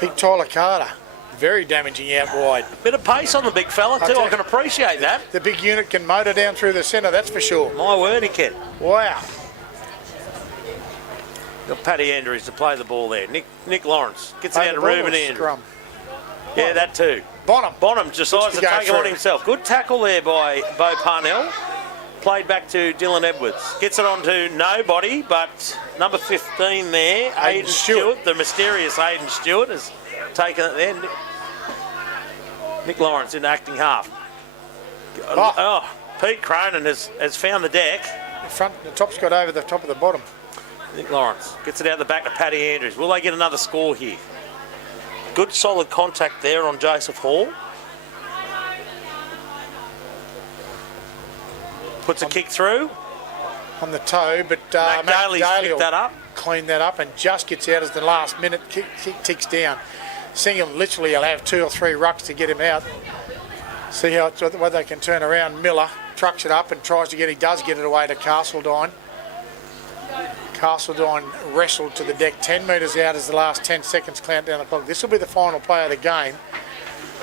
Big Tyler Carter. Very damaging out wide. Bit of pace on the big fella too. I can appreciate that. The big unit can motor down through the centre, that's for sure. My word, he can. Wow. Got Paddy Andrews to play the ball there. Nick Lawrence gets it Play out the to ball Ruben or Andrews. scrum? Yeah, that too. Bonham decides to go take it on through. himself. Good tackle there by Bo Parnell. played back to Dylan Edwards. Gets it on to nobody, but number 15 there, Aiden Stewart. The mysterious Aiden Stewart has taken it there. Nick Lawrence in acting half. Oh, Pete Cronin has found the deck. The top's got over the top of the bottom. Nick Lawrence gets it out the back to Paddy Andrews. Will they get another score here? Good solid contact there on Joseph Hall. Puts a kick through. On the toe, but Matt Daly's picked will that up. clean that up and just gets out as the last minute kick ticks down. Singleton literally will have 2 or 3 rucks to get him out. See whether they can turn around. Miller trucks it up and tries to he does get it away to Castledine. Castledine wrestled to the deck 10 metres out as the last 10 seconds count down the clock. This will be the final play of the game.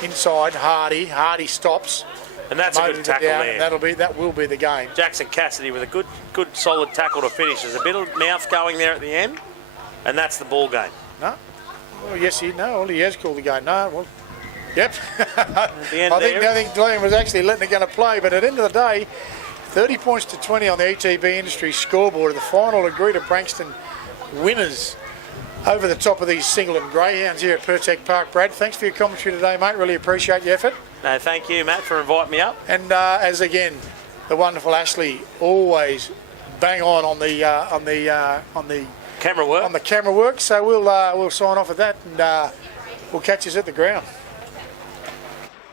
Inside, Hardy stops. And that's a good tackle down, there. And that will be the game. Jackson Cassidy with a good solid tackle to finish. There's a bit of mouth going there at the end, and that's the ball game. No? Well, yes, he has called the game. No, well, yep. At the end I think Glenn was actually letting it go to play, but at the end of the day, 30 points to 20 on the ETB Industries scoreboard of the final of Greta Branxton winners over the top of these Singleton Greyhounds here at Pertec Park. Brad, thanks for your commentary today, mate. Really appreciate your effort. No, thank you, Matt, for inviting me up. And as again, the wonderful Ashley always bang on the Camera work. on the camera work. So we'll sign off at that, and we'll catch us at the ground.